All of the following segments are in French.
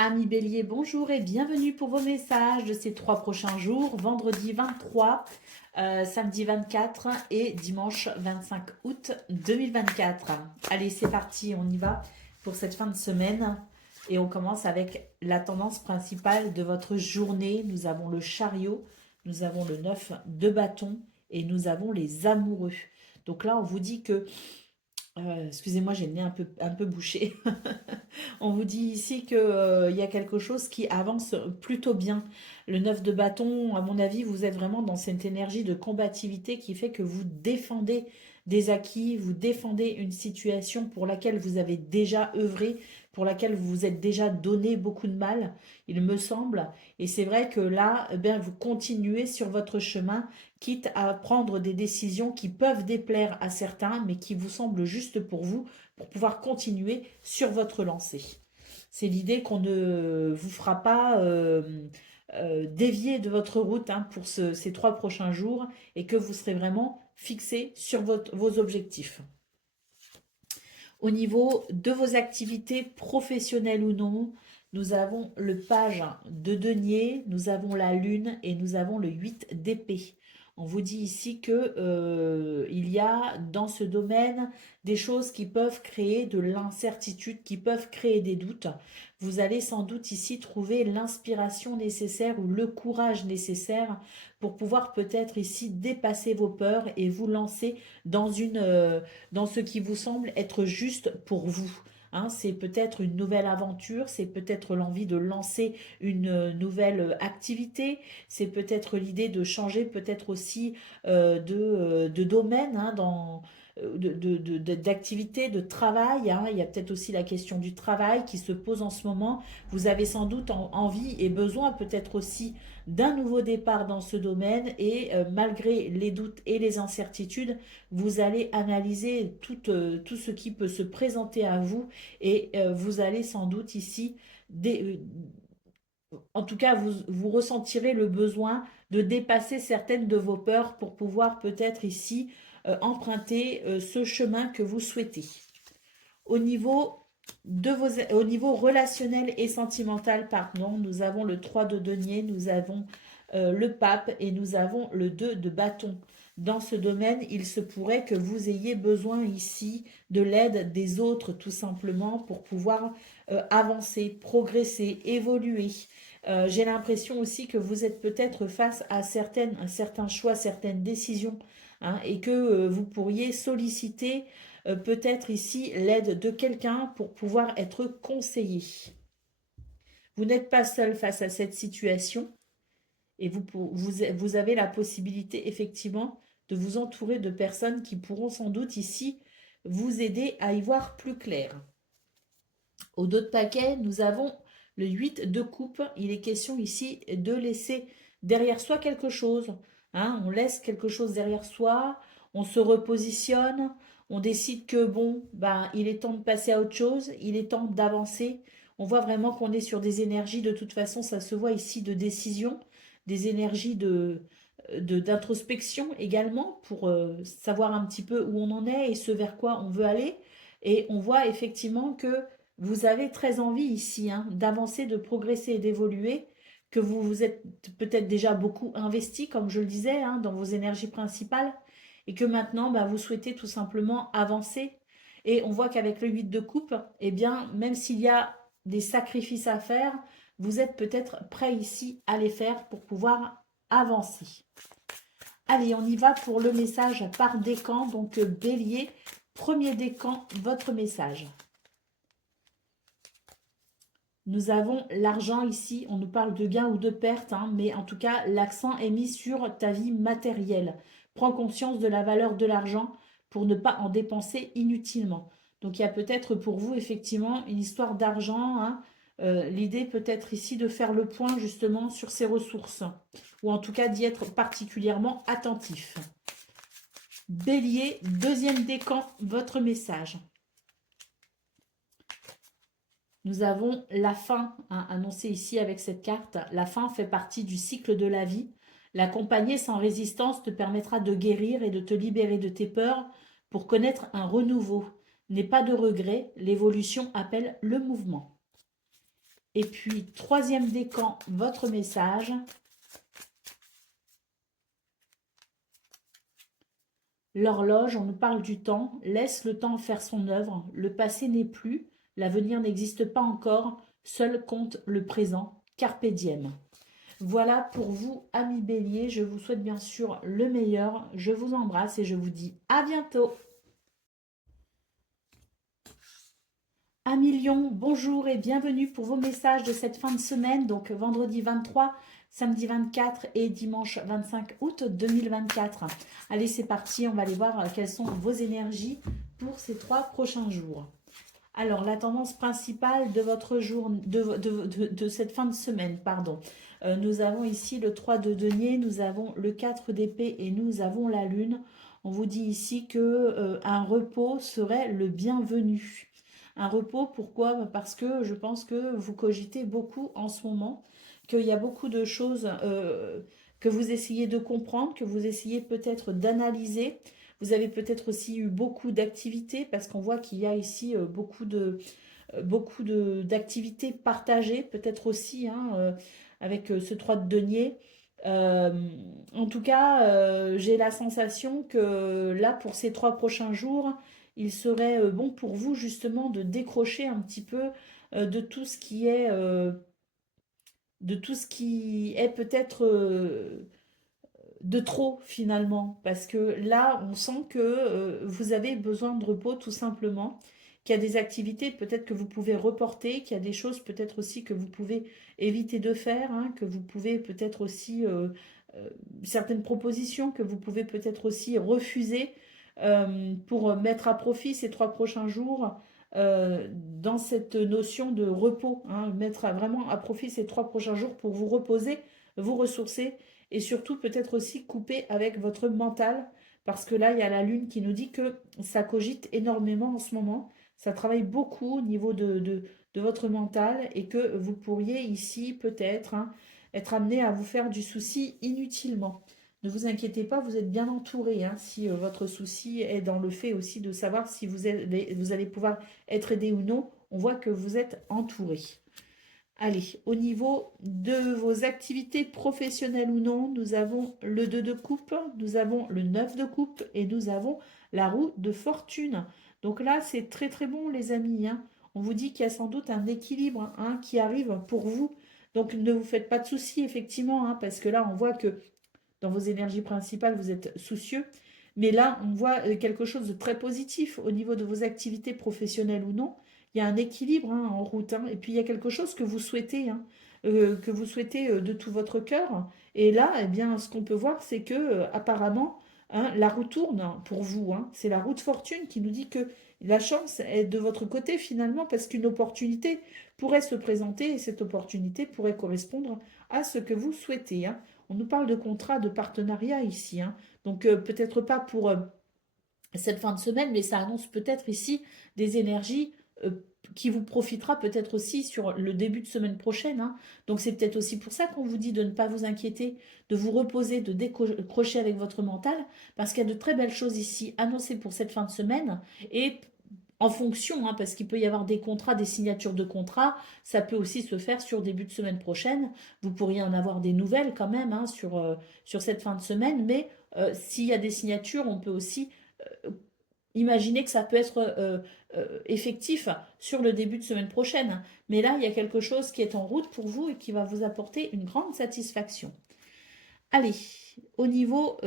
Amis Bélier, bonjour et bienvenue pour vos messages de ces 3 prochains jours, vendredi 23, samedi 24 et dimanche 25 août 2024. Allez, c'est parti, on y va pour cette fin de semaine et on commence avec la tendance principale de votre journée. Nous avons le chariot, nous avons le 9 de bâton et nous avons les amoureux. Donc là, on vous dit que excusez-moi, j'ai le nez un peu bouché. On vous dit ici qu'il y a quelque chose qui avance plutôt bien. Le 9 de bâton, à mon avis, vous êtes vraiment dans cette énergie de combativité qui fait que vous défendez des acquis, vous défendez une situation pour laquelle vous avez déjà œuvré, pour laquelle vous vous êtes déjà donné beaucoup de mal, il me semble. Et c'est vrai que là, eh bien, vous continuez sur votre chemin, quitte à prendre des décisions qui peuvent déplaire à certains, mais qui vous semblent justes pour pouvoir continuer sur votre lancée. C'est l'idée qu'on ne vous fera pas dévier de votre route pour ces 3 prochains jours et que vous serez vraiment fixé sur vos objectifs. Au niveau de vos activités professionnelles ou non, nous avons le page de denier, nous avons la lune et nous avons le 8 d'épée. On vous dit ici que il y a dans ce domaine des choses qui peuvent créer de l'incertitude, qui peuvent créer des doutes. Vous allez sans doute ici trouver l'inspiration nécessaire ou le courage nécessaire pour pouvoir peut-être ici dépasser vos peurs et vous lancer dans dans ce qui vous semble être juste pour vous. C'est peut-être une nouvelle aventure, c'est peut-être l'envie de lancer une nouvelle activité, c'est peut-être l'idée de changer peut-être aussi de domaine d'activité, de travail. Il y a peut-être aussi la question du travail qui se pose en ce moment. Vous avez sans doute envie et besoin peut-être aussi d'un nouveau départ dans ce domaine et malgré les doutes et les incertitudes, vous allez analyser tout ce qui peut se présenter à vous et vous allez sans doute ici, en tout cas, vous ressentirez le besoin de dépasser certaines de vos peurs pour pouvoir peut-être ici emprunter ce chemin que vous souhaitez. Au niveau au niveau relationnel et sentimental, pardon, nous avons le 3 de denier, nous avons le pape et nous avons le 2 de bâton. Dans ce domaine, il se pourrait que vous ayez besoin ici de l'aide des autres tout simplement pour pouvoir avancer, progresser, évoluer. J'ai l'impression aussi que vous êtes peut-être face à un certain choix, certaines décisions et que vous pourriez solliciter peut-être ici l'aide de quelqu'un pour pouvoir être conseillé. Vous n'êtes pas seul face à cette situation et vous avez la possibilité effectivement de vous entourer de personnes qui pourront sans doute ici vous aider à y voir plus clair. Au dos de paquet, nous avons le 8 de coupe. Il est question ici de laisser derrière soi quelque chose. On laisse quelque chose derrière soi, on se repositionne, on décide que bon, il est temps de passer à autre chose, il est temps d'avancer. On voit vraiment qu'on est sur des énergies, de toute façon, ça se voit ici, de décision, des énergies d'introspection également pour savoir un petit peu où on en est et ce vers quoi on veut aller. Et on voit effectivement que vous avez très envie ici d'avancer, de progresser et d'évoluer, que vous vous êtes peut-être déjà beaucoup investi, comme je le disais, dans vos énergies principales, et que maintenant, vous souhaitez tout simplement avancer. Et on voit qu'avec le 8 de coupe, eh bien, même s'il y a des sacrifices à faire, vous êtes peut-être prêt ici à les faire pour pouvoir avancer. Allez, on y va pour le message par décan. Donc, Bélier, premier décan, votre message. Nous avons l'argent ici, on nous parle de gain ou de perte, mais en tout cas, l'accent est mis sur ta vie matérielle. Prends conscience de la valeur de l'argent pour ne pas en dépenser inutilement. Donc, il y a peut-être pour vous, effectivement, une histoire d'argent. L'idée peut être ici de faire le point, justement, sur ses ressources, ou en tout cas d'y être particulièrement attentif. Bélier, deuxième décan, votre message. Nous avons la fin annoncée ici avec cette carte. La fin fait partie du cycle de la vie. L'accompagner sans résistance te permettra de guérir et de te libérer de tes peurs pour connaître un renouveau. N'aie pas de regrets, l'évolution appelle le mouvement. Et puis, troisième décan, votre message. L'horloge, on nous parle du temps. Laisse le temps faire son œuvre. Le passé n'est plus. L'avenir n'existe pas encore. Seul compte le présent. Carpe diem. Voilà pour vous, amis béliers. Je vous souhaite bien sûr le meilleur. Je vous embrasse et je vous dis à bientôt. Amis Lion, bonjour et bienvenue pour vos messages de cette fin de semaine, donc vendredi 23, samedi 24 et dimanche 25 août 2024. Allez, c'est parti, on va aller voir quelles sont vos énergies pour ces 3 prochains jours. Alors, la tendance principale de votre jour, de cette fin de semaine, pardon. Nous avons ici le 3 de denier, nous avons le 4 d'épée et nous avons la lune. On vous dit ici que un repos serait le bienvenu. Un repos, pourquoi? Parce que je pense que vous cogitez beaucoup en ce moment, qu'il y a beaucoup de choses que vous essayez de comprendre, que vous essayez peut-être d'analyser. Vous avez peut-être aussi eu beaucoup d'activités, parce qu'on voit qu'il y a ici beaucoup d'activités partagées, peut-être aussi avec ce 3 de denier. En tout cas, j'ai la sensation que là, pour ces 3 prochains jours, il serait bon pour vous justement de décrocher un petit peu de tout ce qui est peut-être de trop finalement, parce que là on sent que vous avez besoin de repos tout simplement, qu'il y a des activités peut-être que vous pouvez reporter, qu'il y a des choses peut-être aussi que vous pouvez éviter de faire, hein, que vous pouvez peut-être aussi certaines propositions que vous pouvez peut-être aussi refuser pour mettre à profit ces 3 prochains jours dans cette notion de repos, hein, mettre vraiment à profit ces 3 prochains jours pour vous reposer, vous ressourcer et surtout peut-être aussi couper avec votre mental parce que là il y a la lune qui nous dit que ça cogite énormément en ce moment, ça travaille beaucoup au niveau de votre mental et que vous pourriez ici peut-être être amené à vous faire du souci inutilement. Ne vous inquiétez pas, vous êtes bien entouré hein, si votre souci est dans le fait aussi de savoir si vous allez pouvoir être aidé ou non. On voit que vous êtes entouré. Allez, au niveau de vos activités professionnelles ou non, nous avons le 2 de coupe, nous avons le 9 de coupe et nous avons la roue de fortune. Donc là, c'est très très bon les amis, hein. On vous dit qu'il y a sans doute un équilibre hein, qui arrive pour vous. Donc ne vous faites pas de soucis effectivement, hein, parce que là, on voit que dans vos énergies principales, vous êtes soucieux. Mais là, on voit quelque chose de très positif au niveau de vos activités professionnelles ou non. Il y a un équilibre hein, en route. Hein. Et puis, il y a quelque chose que vous souhaitez, hein, de tout votre cœur. Et là, eh bien, ce qu'on peut voir, c'est que apparemment, hein, la roue tourne pour vous. Hein. C'est la roue de fortune qui nous dit que la chance est de votre côté finalement parce qu'une opportunité pourrait se présenter et cette opportunité pourrait correspondre à ce que vous souhaitez. Hein. On nous parle de contrat, de partenariat ici. Hein. Donc peut-être pas pour cette fin de semaine, mais ça annonce peut-être ici des énergies qui vous profitera peut-être aussi sur le début de semaine prochaine. Hein. Donc c'est peut-être aussi pour ça qu'on vous dit de ne pas vous inquiéter, de vous reposer, de décrocher avec votre mental, parce qu'il y a de très belles choses ici annoncées pour cette fin de semaine et en fonction, hein, parce qu'il peut y avoir des contrats, des signatures de contrats, ça peut aussi se faire sur début de semaine prochaine. Vous pourriez en avoir des nouvelles quand même hein, sur cette fin de semaine, mais s'il y a des signatures, on peut aussi imaginer que ça peut être effectif sur le début de semaine prochaine. Mais là, il y a quelque chose qui est en route pour vous et qui va vous apporter une grande satisfaction. Allez, au niveau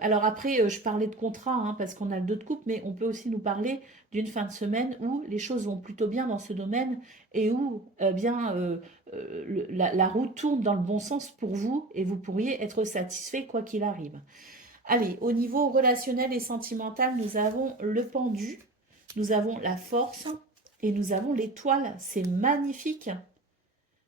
alors après, je parlais de contrat, hein, parce qu'on a le 2 de coupe, mais on peut aussi nous parler d'une fin de semaine où les choses vont plutôt bien dans ce domaine et où la roue tourne dans le bon sens pour vous et vous pourriez être satisfait quoi qu'il arrive. Allez, au niveau relationnel et sentimental, nous avons le pendu, nous avons la force et nous avons l'étoile. C'est magnifique.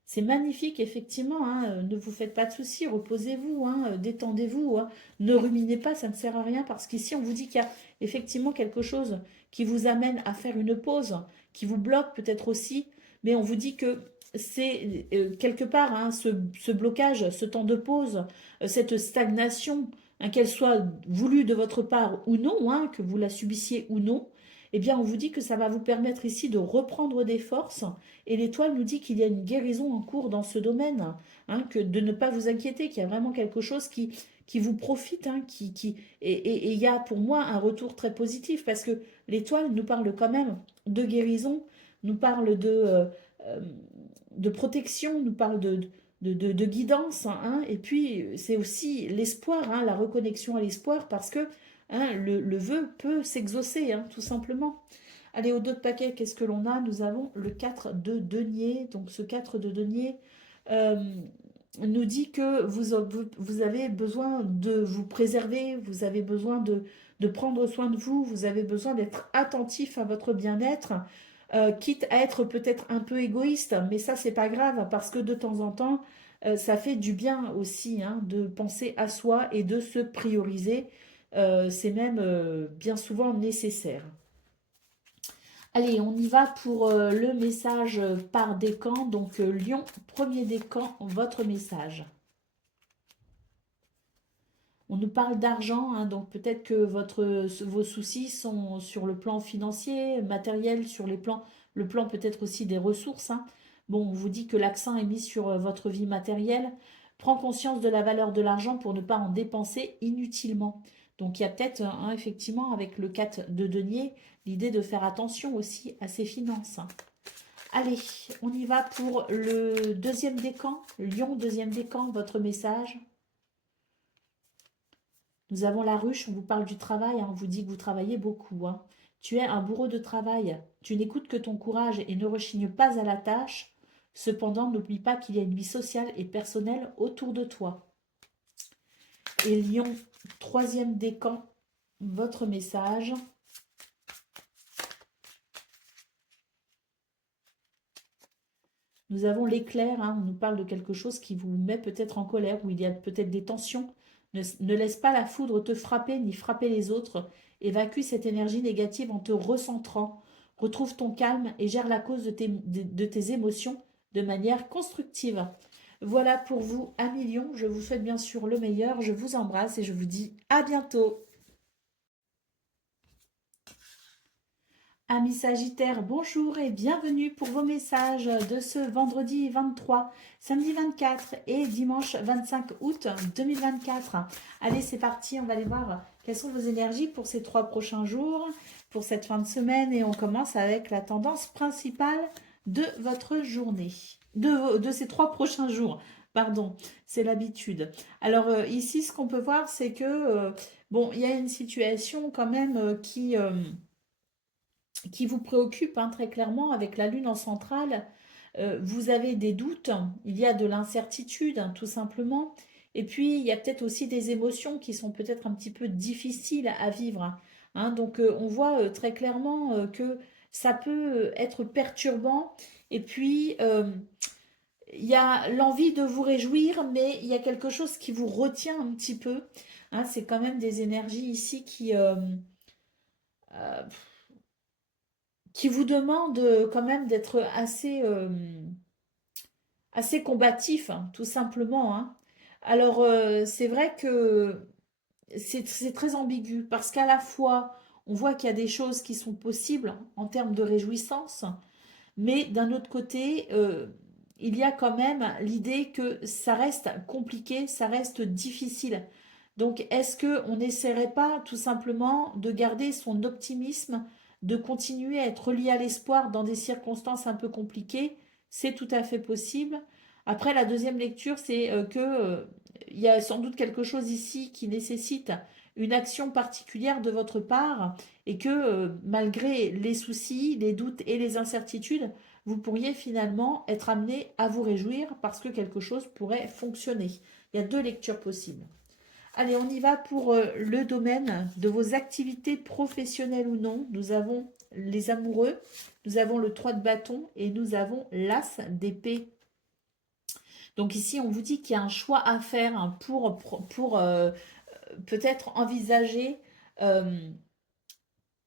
C'est magnifique, effectivement. Hein. Ne vous faites pas de soucis, reposez-vous, hein, détendez-vous. Hein. Ne ruminez pas, ça ne sert à rien parce qu'ici, on vous dit qu'il y a effectivement quelque chose qui vous amène à faire une pause, qui vous bloque peut-être aussi, mais on vous dit que c'est quelque part hein, ce blocage, ce temps de pause, cette stagnation, hein, qu'elle soit voulue de votre part ou non, hein, que vous la subissiez ou non, eh bien on vous dit que ça va vous permettre ici de reprendre des forces. Et l'étoile nous dit qu'il y a une guérison en cours dans ce domaine, hein, que de ne pas vous inquiéter, qu'il y a vraiment quelque chose qui vous profite, hein, et il y a pour moi un retour très positif, parce que l'étoile nous parle quand même de guérison, nous parle euh, de protection, nous parle de guidance, hein, et puis c'est aussi l'espoir, hein, la reconnexion à l'espoir, parce que hein, le vœu peut s'exaucer, hein, tout simplement. Allez, au dos de paquet, qu'est-ce que l'on a? Nous avons le 4 de denier. Donc ce 4 de denier euh, nous dit que vous avez besoin de vous préserver, vous avez besoin de prendre soin de vous, vous avez besoin d'être attentif à votre bien-être, quitte à être peut-être un peu égoïste, mais ça c'est pas grave parce que de temps en temps, ça fait du bien aussi, hein, de penser à soi et de se prioriser. C'est même bien souvent nécessaire. Allez, on y va pour le message par décan. Donc, Lion, premier décan, votre message. On nous parle d'argent, hein, donc peut-être que vos soucis sont sur le plan financier, matériel, sur le plan peut-être aussi des ressources, hein. Bon, on vous dit que l'accent est mis sur votre vie matérielle. Prends conscience de la valeur de l'argent pour ne pas en dépenser inutilement. Donc il y a peut-être, hein, effectivement, avec le 4 de denier, l'idée de faire attention aussi à ses finances. Allez, on y va pour le deuxième décan. Lion, deuxième décan, votre message. Nous avons la ruche, on vous parle du travail, hein, on vous dit que vous travaillez beaucoup, hein. Tu es un bourreau de travail, tu n'écoutes que ton courage et ne rechignes pas à la tâche. Cependant, n'oublie pas qu'il y a une vie sociale et personnelle autour de toi. Et Lion, troisième décan, votre message. Nous avons l'éclair, hein, on nous parle de quelque chose qui vous met peut-être en colère, où il y a peut-être des tensions. Ne laisse pas la foudre te frapper ni frapper les autres. Évacue cette énergie négative en te recentrant. Retrouve ton calme et gère la cause de tes émotions de manière constructive. Voilà pour vous, amis Lion. Je vous souhaite bien sûr le meilleur. Je vous embrasse et je vous dis à bientôt. Amis Sagittaires, bonjour et bienvenue pour vos messages de ce vendredi 23, samedi 24 et dimanche 25 août 2024. Allez, c'est parti, on va aller voir quelles sont vos énergies pour ces 3 prochains jours, pour cette fin de semaine, et on commence avec la tendance principale de votre journée, de ces 3 prochains jours. Pardon, c'est l'habitude. Alors ici, ce qu'on peut voir, c'est que, bon, il y a une situation quand même qui vous préoccupe, hein, très clairement avec la Lune en centrale. Vous avez des doutes, il y a de l'incertitude, hein, tout simplement. Et puis, il y a peut-être aussi des émotions qui sont peut-être un petit peu difficiles à vivre, hein. Donc, on voit très clairement que ça peut être perturbant. Et puis, il y a l'envie de vous réjouir, mais il y a quelque chose qui vous retient un petit peu, hein. C'est quand même des énergies ici euh, qui vous demandent quand même d'être assez combatif, hein, tout simplement, hein. Alors, c'est vrai que c'est très ambigu parce qu'à la fois, on voit qu'il y a des choses qui sont possibles en termes de réjouissance, mais d'un autre côté, il y a quand même l'idée que ça reste compliqué, ça reste difficile. Donc, est-ce qu'on n'essaierait pas tout simplement de garder son optimisme, de continuer à être lié à l'espoir dans des circonstances un peu compliquées? C'est tout à fait possible. Après, la deuxième lecture, c'est il y a sans doute quelque chose ici qui nécessite une action particulière de votre part et que malgré les soucis, les doutes et les incertitudes, vous pourriez finalement être amené à vous réjouir parce que quelque chose pourrait fonctionner. Il y a 2 lectures possibles. Allez, on y va pour le domaine de vos activités professionnelles ou non. Nous avons les amoureux, nous avons le 3 de bâton et nous avons l'as d'épée. Donc ici, on vous dit qu'il y a un choix à faire, hein, pour peut-être envisager, euh,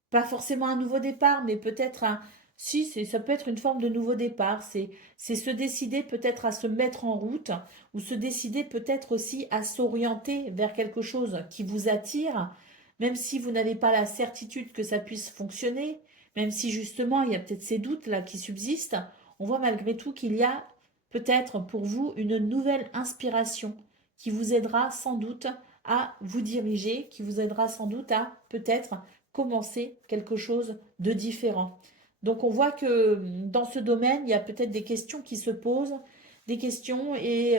pas forcément un nouveau départ, mais peut-être un... Si, ça peut être une forme de nouveau départ. C'est se décider peut-être à se mettre en route ou se décider peut-être aussi à s'orienter vers quelque chose qui vous attire, même si vous n'avez pas la certitude que ça puisse fonctionner. même si justement il y a peut-être ces doutes là qui subsistent, on voit malgré tout qu'il y a peut-être pour vous une nouvelle inspiration qui vous aidera sans doute à vous diriger, qui vous aidera sans doute à peut-être commencer quelque chose de différent. Donc on voit que dans ce domaine, il y a peut-être des questions qui se posent, des questions et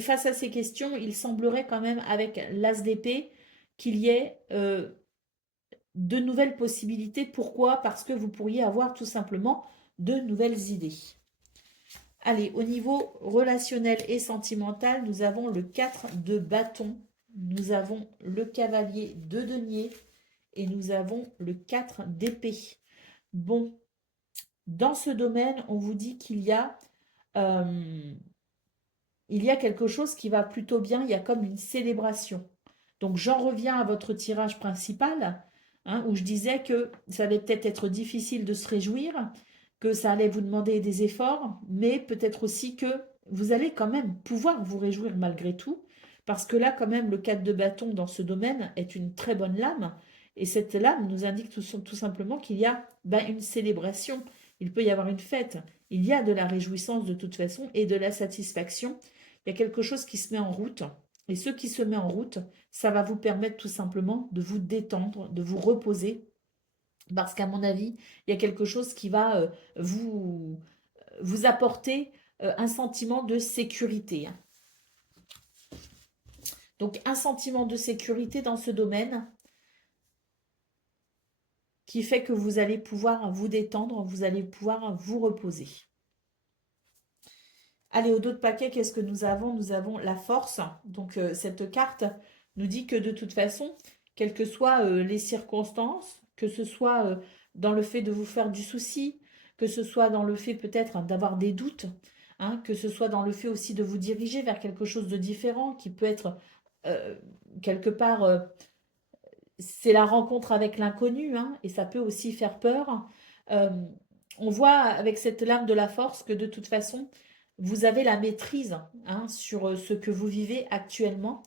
face à ces questions, il semblerait quand même avec l'As d'épée qu'il y ait de nouvelles possibilités. Pourquoi? Parce que vous pourriez avoir tout simplement de nouvelles idées. Allez, au niveau relationnel et sentimental, nous avons le 4 de bâton, nous avons le cavalier de denier et nous avons le 4 d'épée. Bon, dans ce domaine, on vous dit euh, il y a quelque chose qui va plutôt bien, il y a comme une célébration. Donc j'en reviens à votre tirage principal, hein, où je disais que ça allait peut-être être difficile de se réjouir, que ça allait vous demander des efforts, mais peut-être aussi que vous allez quand même pouvoir vous réjouir malgré tout, parce que là quand même le 4 de bâton dans ce domaine est une très bonne lame, et cette lame nous indique tout simplement qu'il y a une célébration, il peut y avoir une fête, il y a de la réjouissance de toute façon et de la satisfaction, il y a quelque chose qui se met en route, et ce qui se met en route, ça va vous permettre tout simplement de vous détendre, de vous reposer, parce qu'à mon avis, il y a quelque chose qui va vous apporter un sentiment de sécurité. Donc un sentiment de sécurité dans ce domaine qui fait que vous allez pouvoir vous détendre, vous allez pouvoir vous reposer. Allez, au dos de paquet, qu'est-ce que nous avons? Nous avons la force. Donc cette carte nous dit que de toute façon, quelles que soient les circonstances, que ce soit dans le fait de vous faire du souci, que ce soit dans le fait peut-être d'avoir des doutes, hein, que ce soit dans le fait aussi de vous diriger vers quelque chose de différent, qui peut être euh, quelque part, c'est la rencontre avec l'inconnu, hein, et ça peut aussi faire peur. Euh, on voit avec cette lame de la force que de toute façon, vous avez la maîtrise, hein, sur ce que vous vivez actuellement,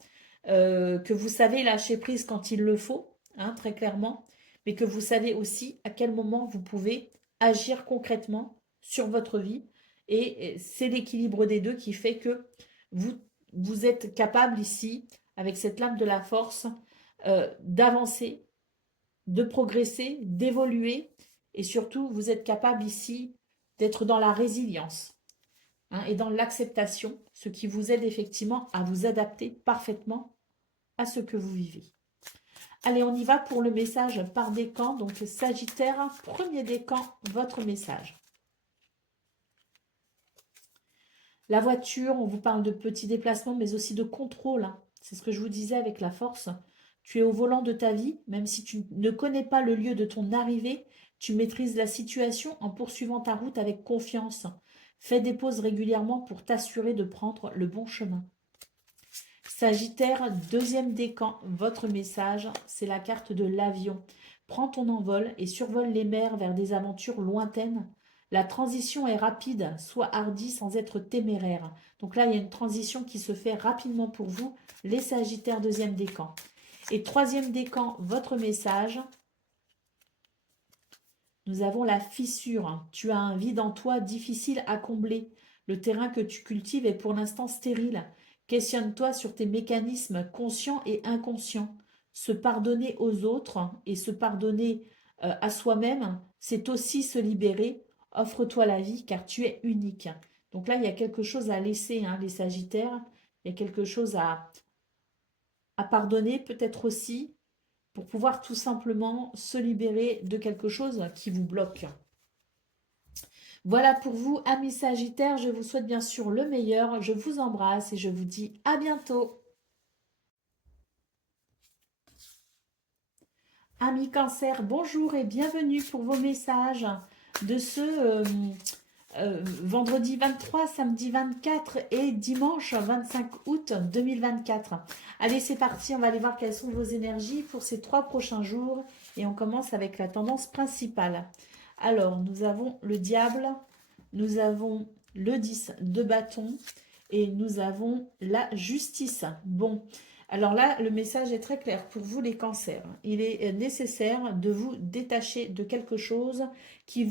que vous savez lâcher prise quand il le faut, hein, très clairement, mais que vous savez aussi à quel moment vous pouvez agir concrètement sur votre vie. Et c'est l'équilibre des deux qui fait que vous, vous êtes capable ici, avec cette lame de la force, d'avancer, de progresser, d'évoluer, et surtout, vous êtes capable ici d'être dans la résilience, hein, et dans l'acceptation, ce qui vous aide effectivement à vous adapter parfaitement à ce que vous vivez. Allez, on y va pour le message par décan. Donc, Sagittaire, premier décan, votre message. La voiture, on vous parle de petits déplacements, mais aussi de contrôle, hein. C'est ce que je vous disais avec la force. Tu es au volant de ta vie, même si tu ne connais pas le lieu de ton arrivée, tu maîtrises la situation en poursuivant ta route avec confiance. Fais des pauses régulièrement pour t'assurer de prendre le bon chemin. Sagittaire, deuxième décan, votre message, c'est la carte de l'avion. Prends ton envol et survole les mers vers des aventures lointaines. La transition est rapide, sois hardi sans être téméraire. Donc là, il y a une transition qui se fait rapidement pour vous, les Sagittaires, deuxième décan. Et troisième décan, votre message, nous avons la fissure. Tu as un vide en toi difficile à combler. Le terrain que tu cultives est pour l'instant stérile. Questionne-toi sur tes mécanismes conscients et inconscients. Se pardonner aux autres et se pardonner à soi-même, c'est aussi se libérer. Offre-toi la vie car tu es unique. Donc là, il y a quelque chose à laisser, hein, les Sagittaires. Il y a quelque chose à pardonner peut-être aussi pour pouvoir tout simplement se libérer de quelque chose qui vous bloque. Voilà pour vous, amis Sagittaires. Je vous souhaite bien sûr le meilleur. Je vous embrasse et je vous dis à bientôt. Amis Cancer, bonjour et bienvenue pour vos messages de ce vendredi 23, samedi 24 et dimanche 25 août 2024. Allez, c'est parti, on va aller voir quelles sont vos énergies pour ces 3 prochains jours. Et on commence avec la tendance principale. Alors, nous avons le diable, nous avons le 10 de bâton et nous avons la justice. Bon, Alors là, le message est très clair pour vous les cancers. Il est nécessaire de vous détacher de quelque chose qui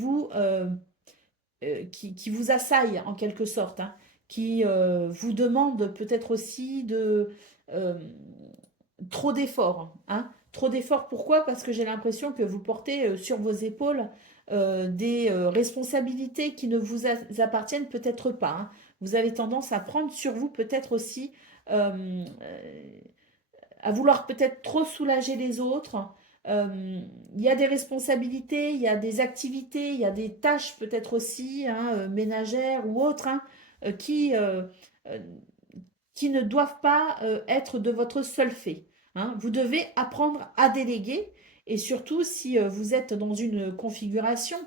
qui vous assaille en quelque sorte, hein, qui vous demande peut-être aussi euh, trop d'efforts. Hein. Trop d'efforts, pourquoi? Parce que j'ai l'impression que vous portez sur vos épaules des responsabilités qui ne vous appartiennent peut-être pas. Hein. Vous avez tendance à prendre sur vous peut-être aussi, à vouloir peut-être trop soulager les autres. Il y a des responsabilités, il y a des activités, il y a des tâches peut-être aussi, hein, ménagères ou autres, hein, euh, qui, euh, euh, qui ne doivent pas être de votre seul fait. Hein. Vous devez apprendre à déléguer et surtout si vous êtes dans une configuration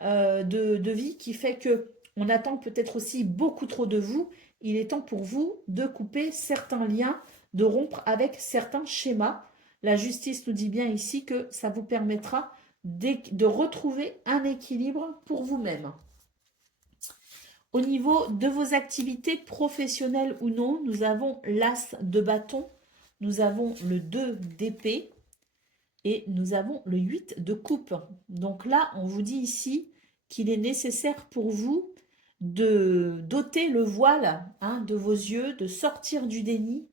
de vie qui fait que on attend peut-être aussi beaucoup trop de vous, il est temps pour vous de couper certains liens, de rompre avec certains schémas. La justice nous dit bien ici que ça vous permettra de retrouver un équilibre pour vous-même. Au niveau de vos activités professionnelles ou non, nous avons l'as de bâton, nous avons le 2 d'épée et nous avons le 8 de coupe. Donc là, on vous dit ici qu'il est nécessaire pour vous de d'ôter le voile, hein, de vos yeux, de sortir du déni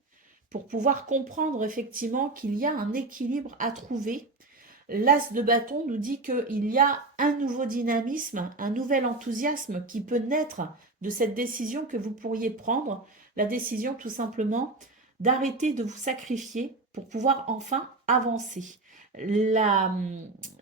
pour pouvoir comprendre effectivement qu'il y a un équilibre à trouver. L'as de bâton nous dit qu'il y a un nouveau dynamisme, un nouvel enthousiasme qui peut naître de cette décision que vous pourriez prendre, la décision tout simplement d'arrêter de vous sacrifier pour pouvoir enfin avancer.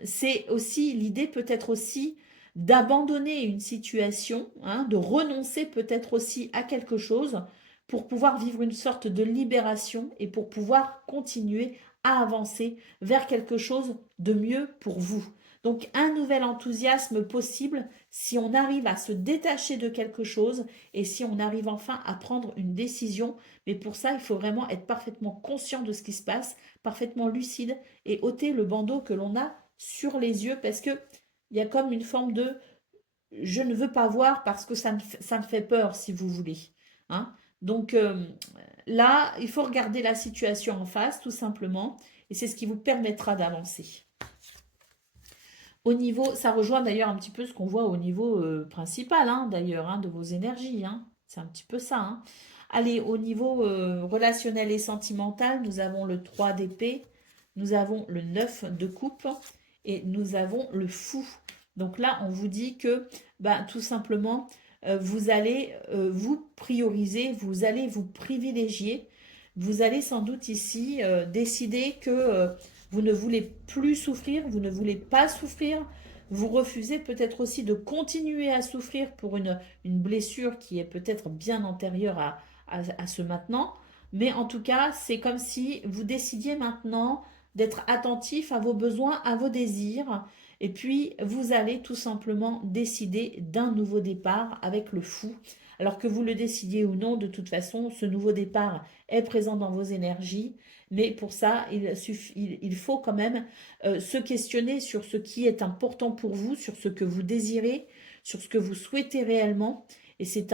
C'est aussi l'idée peut-être aussi d'abandonner une situation, hein, de renoncer peut-être aussi à quelque chose pour pouvoir vivre une sorte de libération et pour pouvoir continuer à avancer vers quelque chose de mieux pour vous. Donc un nouvel enthousiasme possible si on arrive à se détacher de quelque chose et si on arrive enfin à prendre une décision. Mais pour ça, il faut vraiment être parfaitement conscient de ce qui se passe, parfaitement lucide et ôter le bandeau que l'on a sur les yeux parce que il y a comme une forme de je ne veux pas voir parce que ça me fait peur si vous voulez. Hein. Donc là, il faut regarder la situation en face tout simplement et c'est ce qui vous permettra d'avancer. Au niveau, ça rejoint d'ailleurs un petit peu ce qu'on voit au niveau principal, hein, d'ailleurs, hein, de vos énergies. Hein. C'est un petit peu ça. Hein. Allez, au niveau relationnel et sentimental, nous avons le 3 d'épée, nous avons le 9 de coupe et nous avons le fou. Donc là, on vous dit que ben, tout simplement, vous allez vous prioriser, vous allez vous privilégier. Vous allez sans doute ici décider que vous ne voulez plus souffrir, vous ne voulez pas souffrir. Vous refusez peut-être aussi de continuer à souffrir pour une blessure qui est peut-être bien antérieure à ce maintenant. Mais en tout cas, c'est comme si vous décidiez maintenant d'être attentif à vos besoins, à vos désirs. Et puis, vous allez tout simplement décider d'un nouveau départ avec le fou. Alors que vous le décidiez ou non, de toute façon, ce nouveau départ est présent dans vos énergies. Mais pour ça, il faut quand même se questionner sur ce qui est important pour vous, sur ce que vous désirez, sur ce que vous souhaitez réellement. Et c'est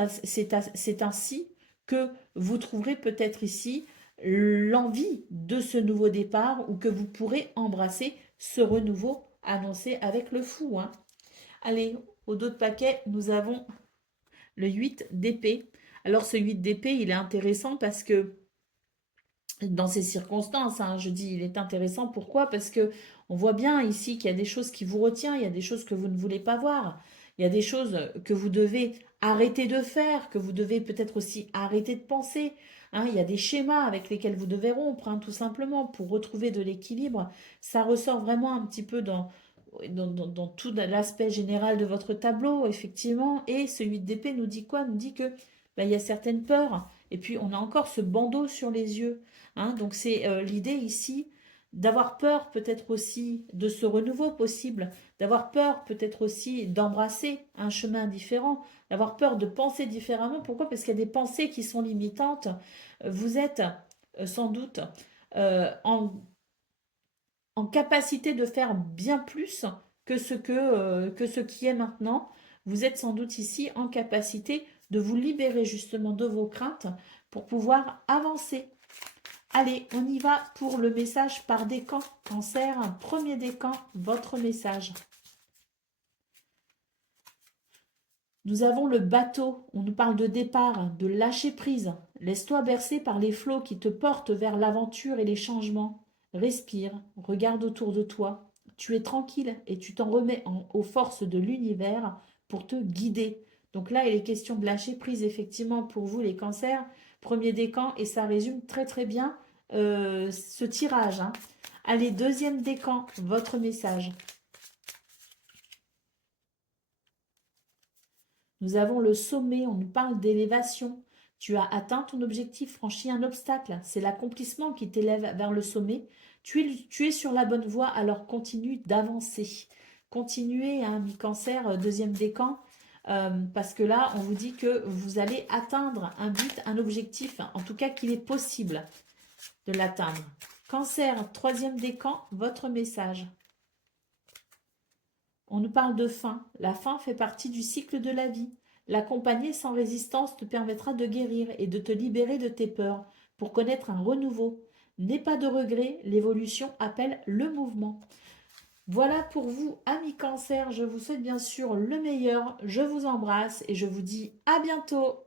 ainsi que vous trouverez peut-être ici l'envie de ce nouveau départ ou que vous pourrez embrasser ce renouveau annoncé avec le fou. Hein. Allez, au dos de paquet, nous avons le 8 d'épée. Alors ce 8 d'épée, il est intéressant parce que dans ces circonstances, hein, je dis il est intéressant. Pourquoi? Parce que on voit bien ici qu'il y a des choses qui vous retiennent, il y a des choses que vous ne voulez pas voir, il y a des choses que vous devez arrêter de faire, que vous devez peut-être aussi arrêter de penser. Hein, il y a des schémas avec lesquels vous devez rompre, hein, tout simplement, pour retrouver de l'équilibre. Ça ressort vraiment un petit peu dans tout l'aspect général de votre tableau, effectivement. Et ce 8 d'épée nous dit quoi? Nous dit que ben, il y a certaines peurs. Et puis on a encore ce bandeau sur les yeux. Hein, donc c'est l'idée ici d'avoir peur peut-être aussi de ce renouveau possible, d'avoir peur peut-être aussi d'embrasser un chemin différent, d'avoir peur de penser différemment. Pourquoi? Parce qu'il y a des pensées qui sont limitantes. Vous êtes sans doute euh, en, en capacité de faire bien plus que ce qui est maintenant. Vous êtes sans doute ici en capacité de vous libérer justement de vos craintes pour pouvoir avancer. Allez, on y va pour le message par décan. Cancer, premier décan, votre message. Nous avons le bateau, on nous parle de départ, de lâcher prise. Laisse-toi bercer par les flots qui te portent vers l'aventure et les changements. Respire, regarde autour de toi. Tu es tranquille et tu t'en remets aux forces de l'univers pour te guider. Donc là, il est question de lâcher prise effectivement pour vous les cancers. Premier décan et ça résume très très bien ce tirage, hein. Allez, deuxième décan, votre message. Nous avons le sommet, on nous parle d'élévation. Tu as atteint ton objectif, franchi un obstacle. C'est l'accomplissement qui t'élève vers le sommet. Tu es sur la bonne voie, alors continue d'avancer. Continuez, hein, mi-cancer, deuxième décan, parce que là, on vous dit que vous allez atteindre un but, un objectif, en tout cas qu'il est possible de l'atteindre. Cancer, troisième décan, votre message. On nous parle de fin. La fin fait partie du cycle de la vie. L'accompagner sans résistance te permettra de guérir et de te libérer de tes peurs pour connaître un renouveau. N'aie pas de regrets, l'évolution appelle le mouvement. Voilà pour vous, amis cancer. Je vous souhaite bien sûr le meilleur. Je vous embrasse et je vous dis à bientôt.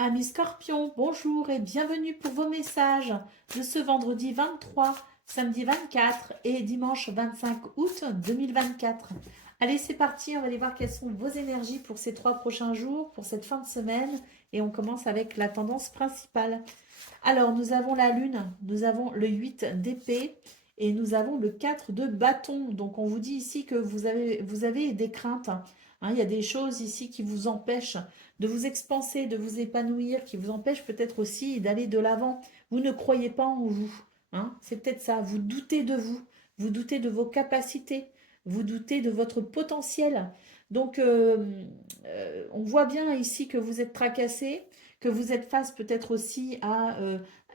Amis Scorpions, bonjour et bienvenue pour vos messages de ce vendredi 23, samedi 24 et dimanche 25 août 2024. Allez, c'est parti, on va aller voir quelles sont vos énergies pour ces 3 prochains jours, pour cette fin de semaine. Et on commence avec la tendance principale. Alors, nous avons la lune, nous avons le 8 d'épée et nous avons le 4 de bâton. Donc, on vous dit ici que vous avez des craintes. Hein, il y a des choses ici qui vous empêchent de vous expanser, de vous épanouir, qui vous empêchent peut-être aussi d'aller de l'avant. Vous ne croyez pas en vous. Hein, c'est peut-être ça. Vous doutez de vous doutez de vos capacités, vous doutez de votre potentiel. Donc, on voit bien ici que vous êtes tracassé, que vous êtes face peut-être aussi à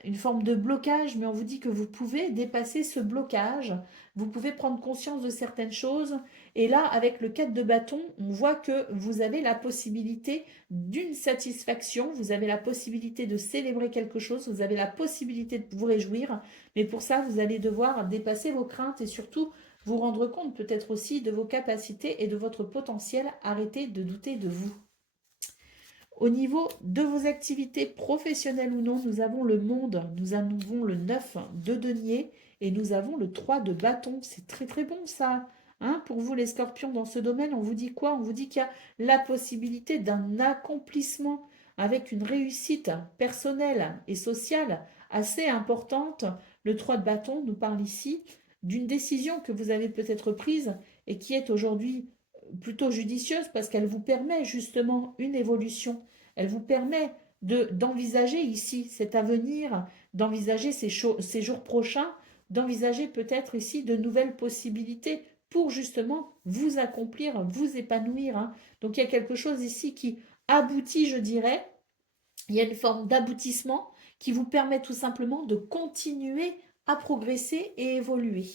une forme de blocage, mais on vous dit que vous pouvez dépasser ce blocage, vous pouvez prendre conscience de certaines choses. Et là, avec le 4 de bâton, on voit que vous avez la possibilité d'une satisfaction, vous avez la possibilité de célébrer quelque chose, vous avez la possibilité de vous réjouir, mais pour ça, vous allez devoir dépasser vos craintes et surtout vous rendre compte peut-être aussi de vos capacités et de votre potentiel. Arrêtez de douter de vous. Au niveau de vos activités professionnelles ou non, nous avons le monde, nous avons le 9 de denier et nous avons le 3 de bâton. C'est très très bon ça. Hein, pour vous les scorpions dans ce domaine, on vous dit quoi? On vous dit qu'il y a la possibilité d'un accomplissement avec une réussite personnelle et sociale assez importante. Le 3 de bâton nous parle ici d'une décision que vous avez peut-être prise et qui est aujourd'hui plutôt judicieuse parce qu'elle vous permet justement une évolution. Elle vous permet d'envisager ici cet avenir, d'envisager ces jours prochains, d'envisager peut-être ici de nouvelles possibilités pour justement vous accomplir, vous épanouir. Hein. Donc il y a quelque chose ici qui aboutit, je dirais. Il y a une forme d'aboutissement qui vous permet tout simplement de continuer à progresser et évoluer.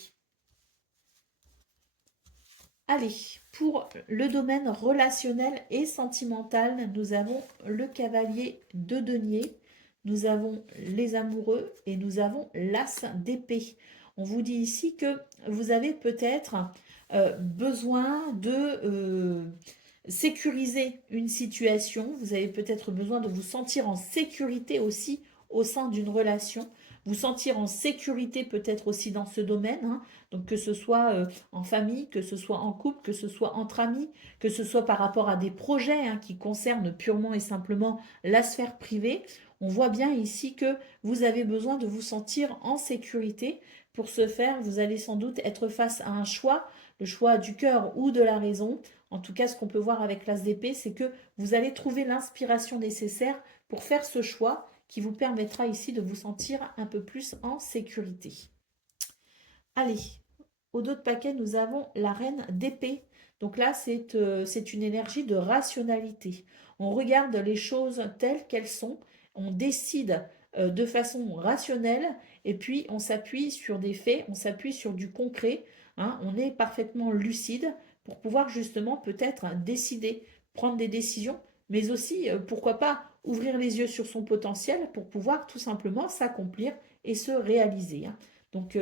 Allez, pour le domaine relationnel et sentimental, nous avons le cavalier de denier, nous avons les amoureux et nous avons l'as d'épée. On vous dit ici que vous avez peut-être besoin de sécuriser une situation, vous avez peut-être besoin de vous sentir en sécurité aussi au sein d'une relation, vous sentir en sécurité peut-être aussi dans ce domaine, hein. Donc que ce soit en famille, que ce soit en couple, que ce soit entre amis, que ce soit par rapport à des projets hein, qui concernent purement et simplement la sphère privée, on voit bien ici que vous avez besoin de vous sentir en sécurité. Pour ce faire, vous allez sans doute être face à un choix, le choix du cœur ou de la raison. En tout cas, ce qu'on peut voir avec l'as d'épée, c'est que vous allez trouver l'inspiration nécessaire pour faire ce choix qui vous permettra ici de vous sentir un peu plus en sécurité. Allez, au dos de paquet, nous avons la reine d'épée. Donc là, c'est une énergie de rationalité. On regarde les choses telles qu'elles sont, on décide de façon rationnelle et puis on s'appuie sur des faits, on s'appuie sur du concret. Hein, on est parfaitement lucide pour pouvoir justement peut-être décider, prendre des décisions mais aussi, pourquoi pas, ouvrir les yeux sur son potentiel pour pouvoir tout simplement s'accomplir et se réaliser, hein. Donc,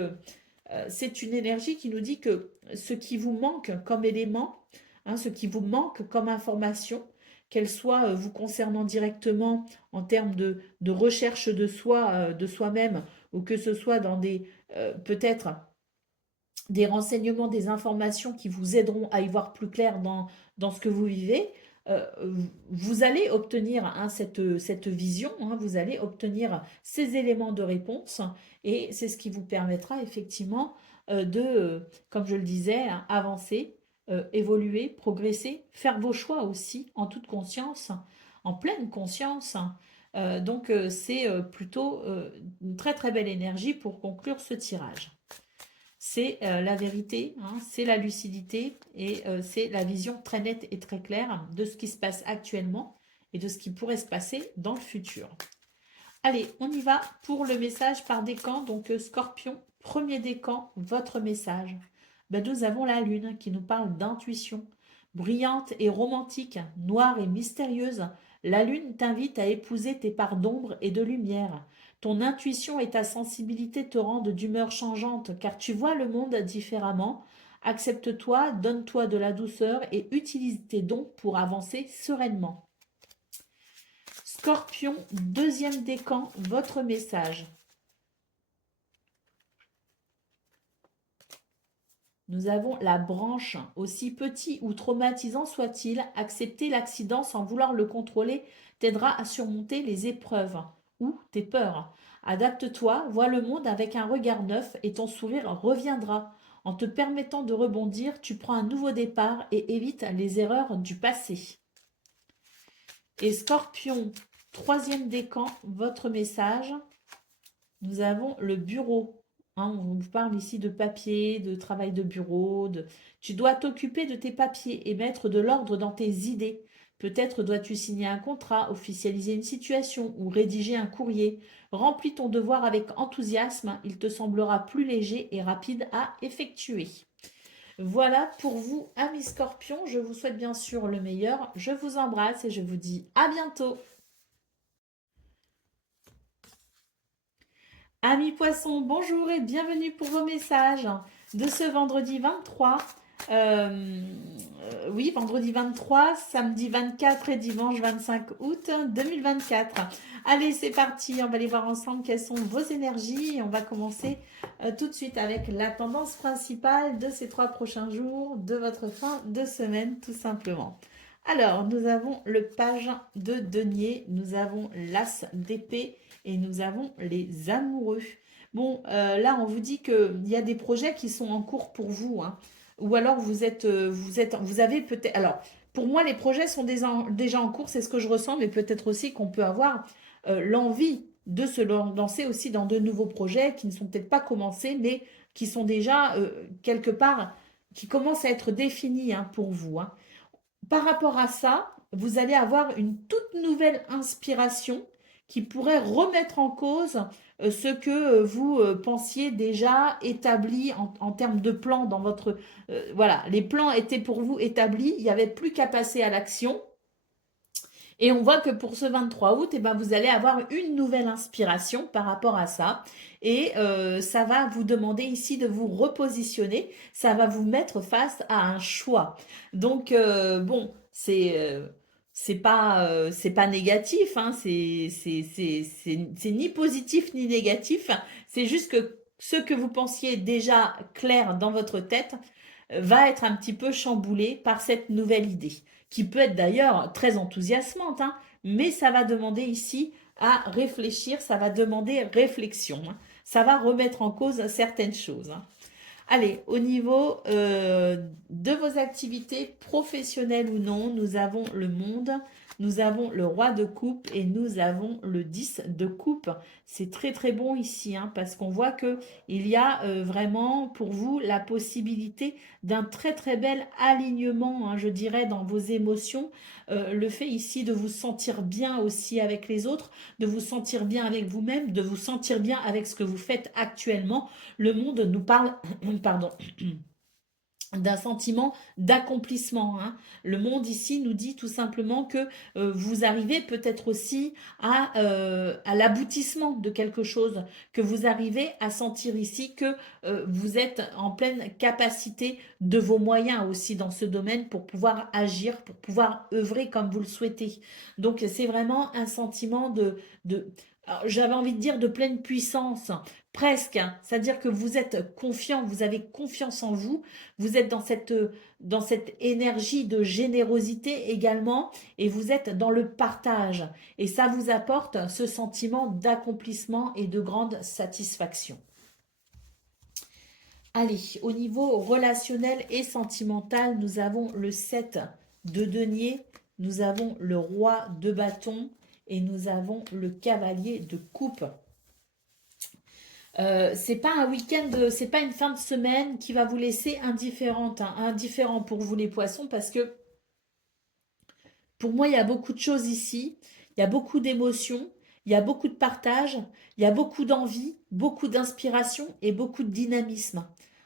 c'est une énergie qui nous dit que ce qui vous manque comme élément, hein, ce qui vous manque comme information, qu'elle soit vous concernant directement en termes de recherche de soi, de soi-même, ou que ce soit dans des peut-être des renseignements, des informations qui vous aideront à y voir plus clair dans ce que vous vivez, euh, vous allez obtenir, hein, cette vision, hein, vous allez obtenir ces éléments de réponse et c'est ce qui vous permettra effectivement comme je le disais, hein, avancer, évoluer, progresser, faire vos choix aussi en toute conscience, en pleine conscience. Donc c'est plutôt une très très belle énergie pour conclure ce tirage. C'est la vérité, hein, c'est la lucidité et c'est la vision très nette et très claire de ce qui se passe actuellement et de ce qui pourrait se passer dans le futur. Allez, on y va pour le message par décan. Donc Scorpion, premier décan, votre message. Ben, nous avons la lune qui nous parle d'intuition. Brillante et romantique, noire et mystérieuse, la lune t'invite à épouser tes parts d'ombre et de lumière. Ton intuition et ta sensibilité te rendent d'humeur changeante car tu vois le monde différemment. Accepte-toi, donne-toi de la douceur et utilise tes dons pour avancer sereinement. Scorpion, deuxième décan, votre message. Nous avons la branche, aussi petit ou traumatisant soit-il, accepter l'accident sans vouloir le contrôler t'aidera à surmonter les épreuves ou tes peurs. Adapte-toi, vois le monde avec un regard neuf et ton sourire reviendra. En te permettant de rebondir, tu prends un nouveau départ et évites les erreurs du passé. Et Scorpion, troisième décan, votre message. Nous avons le bureau. Hein, on vous parle ici de papier, de travail de bureau. Tu dois t'occuper de tes papiers et mettre de l'ordre dans tes idées. Peut-être dois-tu signer un contrat, officialiser une situation ou rédiger un courrier. Remplis ton devoir avec enthousiasme, il te semblera plus léger et rapide à effectuer. Voilà pour vous, amis Scorpions. Je vous souhaite bien sûr le meilleur. Je vous embrasse et je vous dis à bientôt. Amis poissons, bonjour et bienvenue pour vos messages de ce vendredi 23. Oui, vendredi 23, samedi 24 et dimanche 25 août 2024. Allez, c'est parti, on va aller voir ensemble quelles sont vos énergies. Et on va commencer tout de suite avec la tendance principale de ces 3 prochains jours, de votre fin de semaine, tout simplement. Alors, nous avons le page de denier, nous avons l'as d'épée et nous avons les amoureux. Bon, là, on vous dit qu'il y a des projets qui sont en cours pour vous, hein. Ou alors vous avez peut-être. Alors, pour moi, les projets sont déjà en cours, c'est ce que je ressens, mais peut-être aussi qu'on peut avoir l'envie de se lancer aussi dans de nouveaux projets qui ne sont peut-être pas commencés, mais qui sont déjà quelque part, qui commencent à être définis, hein, pour vous, hein. Par rapport à ça, vous allez avoir une toute nouvelle inspiration qui pourrait remettre en cause ce que vous pensiez déjà établi en termes de plan dans votre... voilà, les plans étaient pour vous établis, il n'y avait plus qu'à passer à l'action. Et on voit que pour ce 23 août, eh ben, vous allez avoir une nouvelle inspiration par rapport à ça. Et ça va vous demander ici de vous repositionner. Ça va vous mettre face à un choix. Donc, bon, c'est pas négatif, hein, c'est ni positif ni négatif. C'est juste que ce que vous pensiez déjà clair dans votre tête va être un petit peu chamboulé par cette nouvelle idée qui peut être d'ailleurs très enthousiasmante, hein, mais ça va demander ici à réfléchir, ça va demander réflexion, hein. Ça va remettre en cause certaines choses, hein. Allez, au niveau de vos activités professionnelles ou non, nous avons le monde, nous avons le roi de coupe et nous avons le 10 de coupe. C'est très très bon ici, hein, parce qu'on voit que il y a vraiment pour vous la possibilité d'un très très bel alignement, hein, je dirais, dans vos émotions. Le fait ici de vous sentir bien aussi avec les autres, de vous sentir bien avec vous-même, de vous sentir bien avec ce que vous faites actuellement. Le monde nous parle, pardon, d'un sentiment d'accomplissement, hein. Le monde ici nous dit tout simplement que vous arrivez peut-être aussi à l'aboutissement de quelque chose, que vous arrivez à sentir ici que vous êtes en pleine capacité de vos moyens aussi dans ce domaine pour pouvoir agir, pour pouvoir œuvrer comme vous le souhaitez. Donc c'est vraiment un sentiment de alors, j'avais envie de dire de pleine puissance, presque, hein. C'est-à-dire que vous êtes confiant, vous avez confiance en vous, vous êtes dans cette énergie de générosité également et vous êtes dans le partage. Et ça vous apporte ce sentiment d'accomplissement et de grande satisfaction. Allez, au niveau relationnel et sentimental, nous avons le 7 de denier, nous avons le roi de bâton et nous avons le cavalier de coupe. C'est pas un week-end, c'est pas une fin de semaine qui va vous laisser indifférente, hein, indifférent pour vous les poissons, parce que pour moi, il y a beaucoup de choses ici, il y a beaucoup d'émotions, il y a beaucoup de partage, il y a beaucoup d'envie, beaucoup d'inspiration et beaucoup de dynamisme,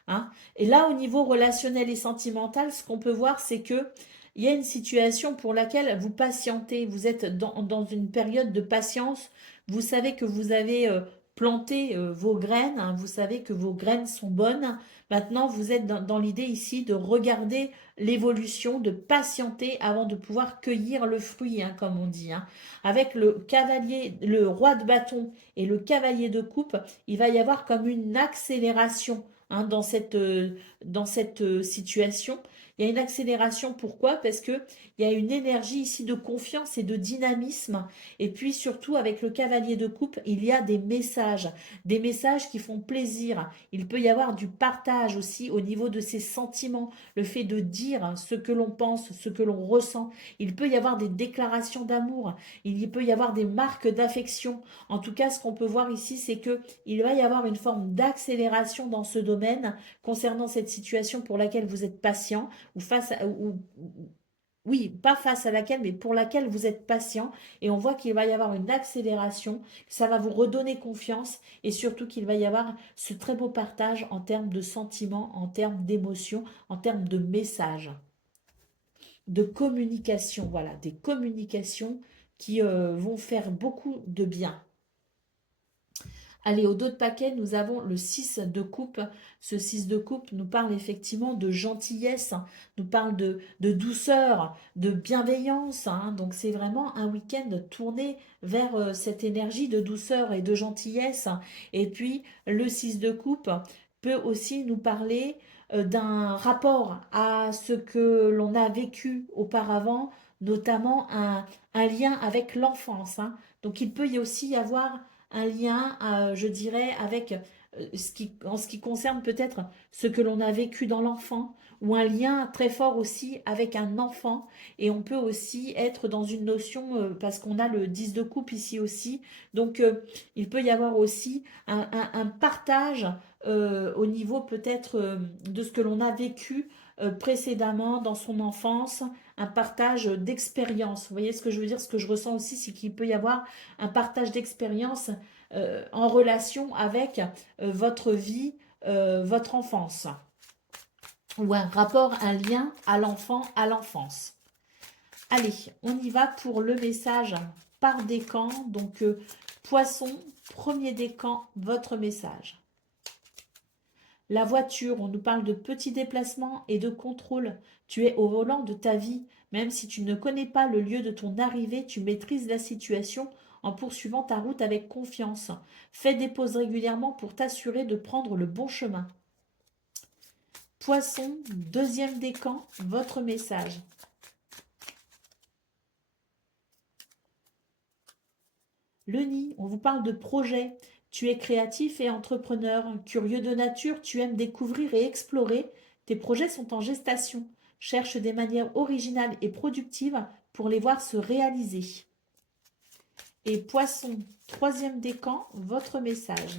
hein. Et là, au niveau relationnel et sentimental, ce qu'on peut voir, c'est que il y a une situation pour laquelle vous patientez, vous êtes dans une période de patience, vous savez que vous avez planté vos graines, hein, vous savez que vos graines sont bonnes. Maintenant, vous êtes dans l'idée ici de regarder l'évolution, de patienter avant de pouvoir cueillir le fruit, hein, comme on dit, hein. Avec le cavalier, le roi de bâton et le cavalier de coupe, il va y avoir comme une accélération, hein, dans cette situation. Il y a une accélération, pourquoi? Parce que il y a une énergie ici de confiance et de dynamisme. Et puis surtout, avec le cavalier de coupe, il y a des messages qui font plaisir. Il peut y avoir du partage aussi au niveau de ses sentiments, le fait de dire ce que l'on pense, ce que l'on ressent. Il peut y avoir des déclarations d'amour, il peut y avoir des marques d'affection. En tout cas, ce qu'on peut voir ici, c'est que il va y avoir une forme d'accélération dans ce domaine concernant cette situation pour laquelle vous êtes patient ou oui, pas face à laquelle, mais pour laquelle vous êtes patient. Et on voit qu'il va y avoir une accélération, que ça va vous redonner confiance et surtout qu'il va y avoir ce très beau partage en termes de sentiments, en termes d'émotions, en termes de messages, de communication. Voilà, des communications qui vont faire beaucoup de bien. Allez, au dos de paquet, nous avons le 6 de coupe. Ce 6 de coupe nous parle effectivement de gentillesse, hein, nous parle de douceur, de bienveillance, hein. Donc c'est vraiment un week-end tourné vers cette énergie de douceur et de gentillesse. Et puis le 6 de coupe peut aussi nous parler d'un rapport à ce que l'on a vécu auparavant, notamment un lien avec l'enfance, hein. Donc il peut y aussi y avoir un lien, je dirais, avec en ce qui concerne peut-être ce que l'on a vécu dans l'enfant, ou un lien très fort aussi avec un enfant. Et on peut aussi être dans une notion, parce qu'on a le 10 de coupe ici aussi, donc il peut y avoir aussi un partage au niveau peut-être de ce que l'on a vécu précédemment dans son enfance, un partage d'expérience. Vous voyez ce que je veux dire? Ce que je ressens aussi, c'est qu'il peut y avoir un partage d'expérience en relation avec votre vie, votre enfance, ou un rapport, un lien à l'enfant, à l'enfance. Allez, on y va pour le message par décan. Donc, poisson, premier décan, votre message. La voiture, on nous parle de petits déplacements et de contrôle. Tu es au volant de ta vie. Même si tu ne connais pas le lieu de ton arrivée, tu maîtrises la situation en poursuivant ta route avec confiance. Fais des pauses régulièrement pour t'assurer de prendre le bon chemin. Poisson, deuxième décan, votre message. Le nid, on vous parle de projet. Tu es créatif et entrepreneur. Curieux de nature, tu aimes découvrir et explorer. Tes projets sont en gestation. Cherche des manières originales et productives pour les voir se réaliser. Et poisson, troisième décan, votre message.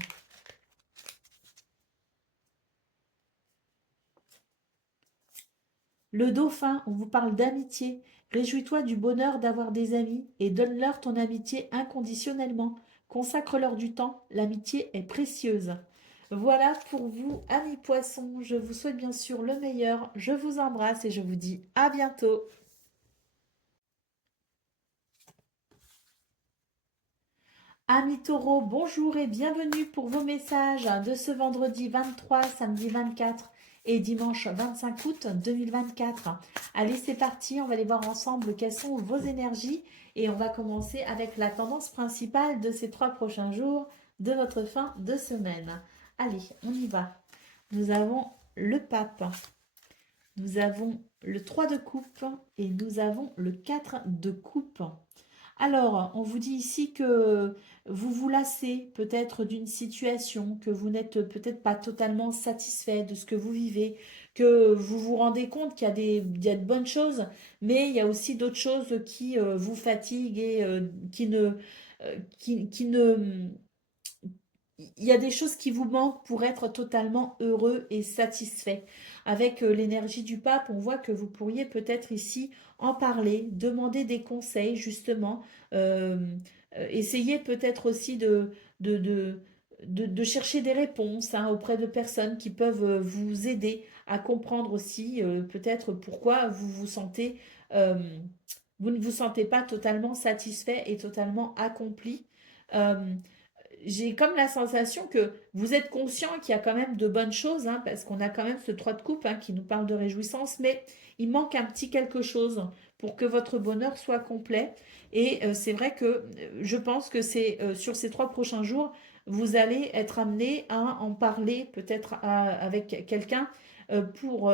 Le dauphin, on vous parle d'amitié. Réjouis-toi du bonheur d'avoir des amis et donne-leur ton amitié inconditionnellement. Consacre-leur du temps, l'amitié est précieuse. Voilà pour vous, amis poissons. Je vous souhaite bien sûr le meilleur. Je vous embrasse et je vous dis à bientôt. Amis taureaux, bonjour et bienvenue pour vos messages de ce vendredi 23, samedi 24 et dimanche 25 août 2024. Allez, c'est parti, on va aller voir ensemble quelles sont vos énergies et on va commencer avec la tendance principale de ces 3 prochains jours de votre fin de semaine. Allez, on y va. Nous avons le pape, nous avons le 3 de coupe et nous avons le 4 de coupe. Alors, on vous dit ici que vous vous lassez peut-être d'une situation, que vous n'êtes peut-être pas totalement satisfait de ce que vous vivez, que vous vous rendez compte qu'il y a il y a de bonnes choses, mais il y a aussi d'autres choses qui vous fatiguent et qui ne, il y a des choses qui vous manquent pour être totalement heureux et satisfait. Avec l'énergie du pape, on voit que vous pourriez peut-être ici en parler, demander des conseils justement, euh, essayer peut-être aussi de, de, de chercher des réponses hein, auprès de personnes qui peuvent vous aider à comprendre aussi peut-être pourquoi vous vous sentez, euh, vous ne vous sentez pas totalement satisfait et totalement accompli. Euh, j'ai comme la sensation que vous êtes conscient qu'il y a quand même de bonnes choses, hein, parce qu'on a quand même ce 3 de coupe hein, qui nous parle de réjouissance, mais il manque un petit quelque chose pour que votre bonheur soit complet. Et c'est vrai que je pense que c'est sur ces 3 prochains jours, vous allez être amené à en parler peut-être avec quelqu'un pour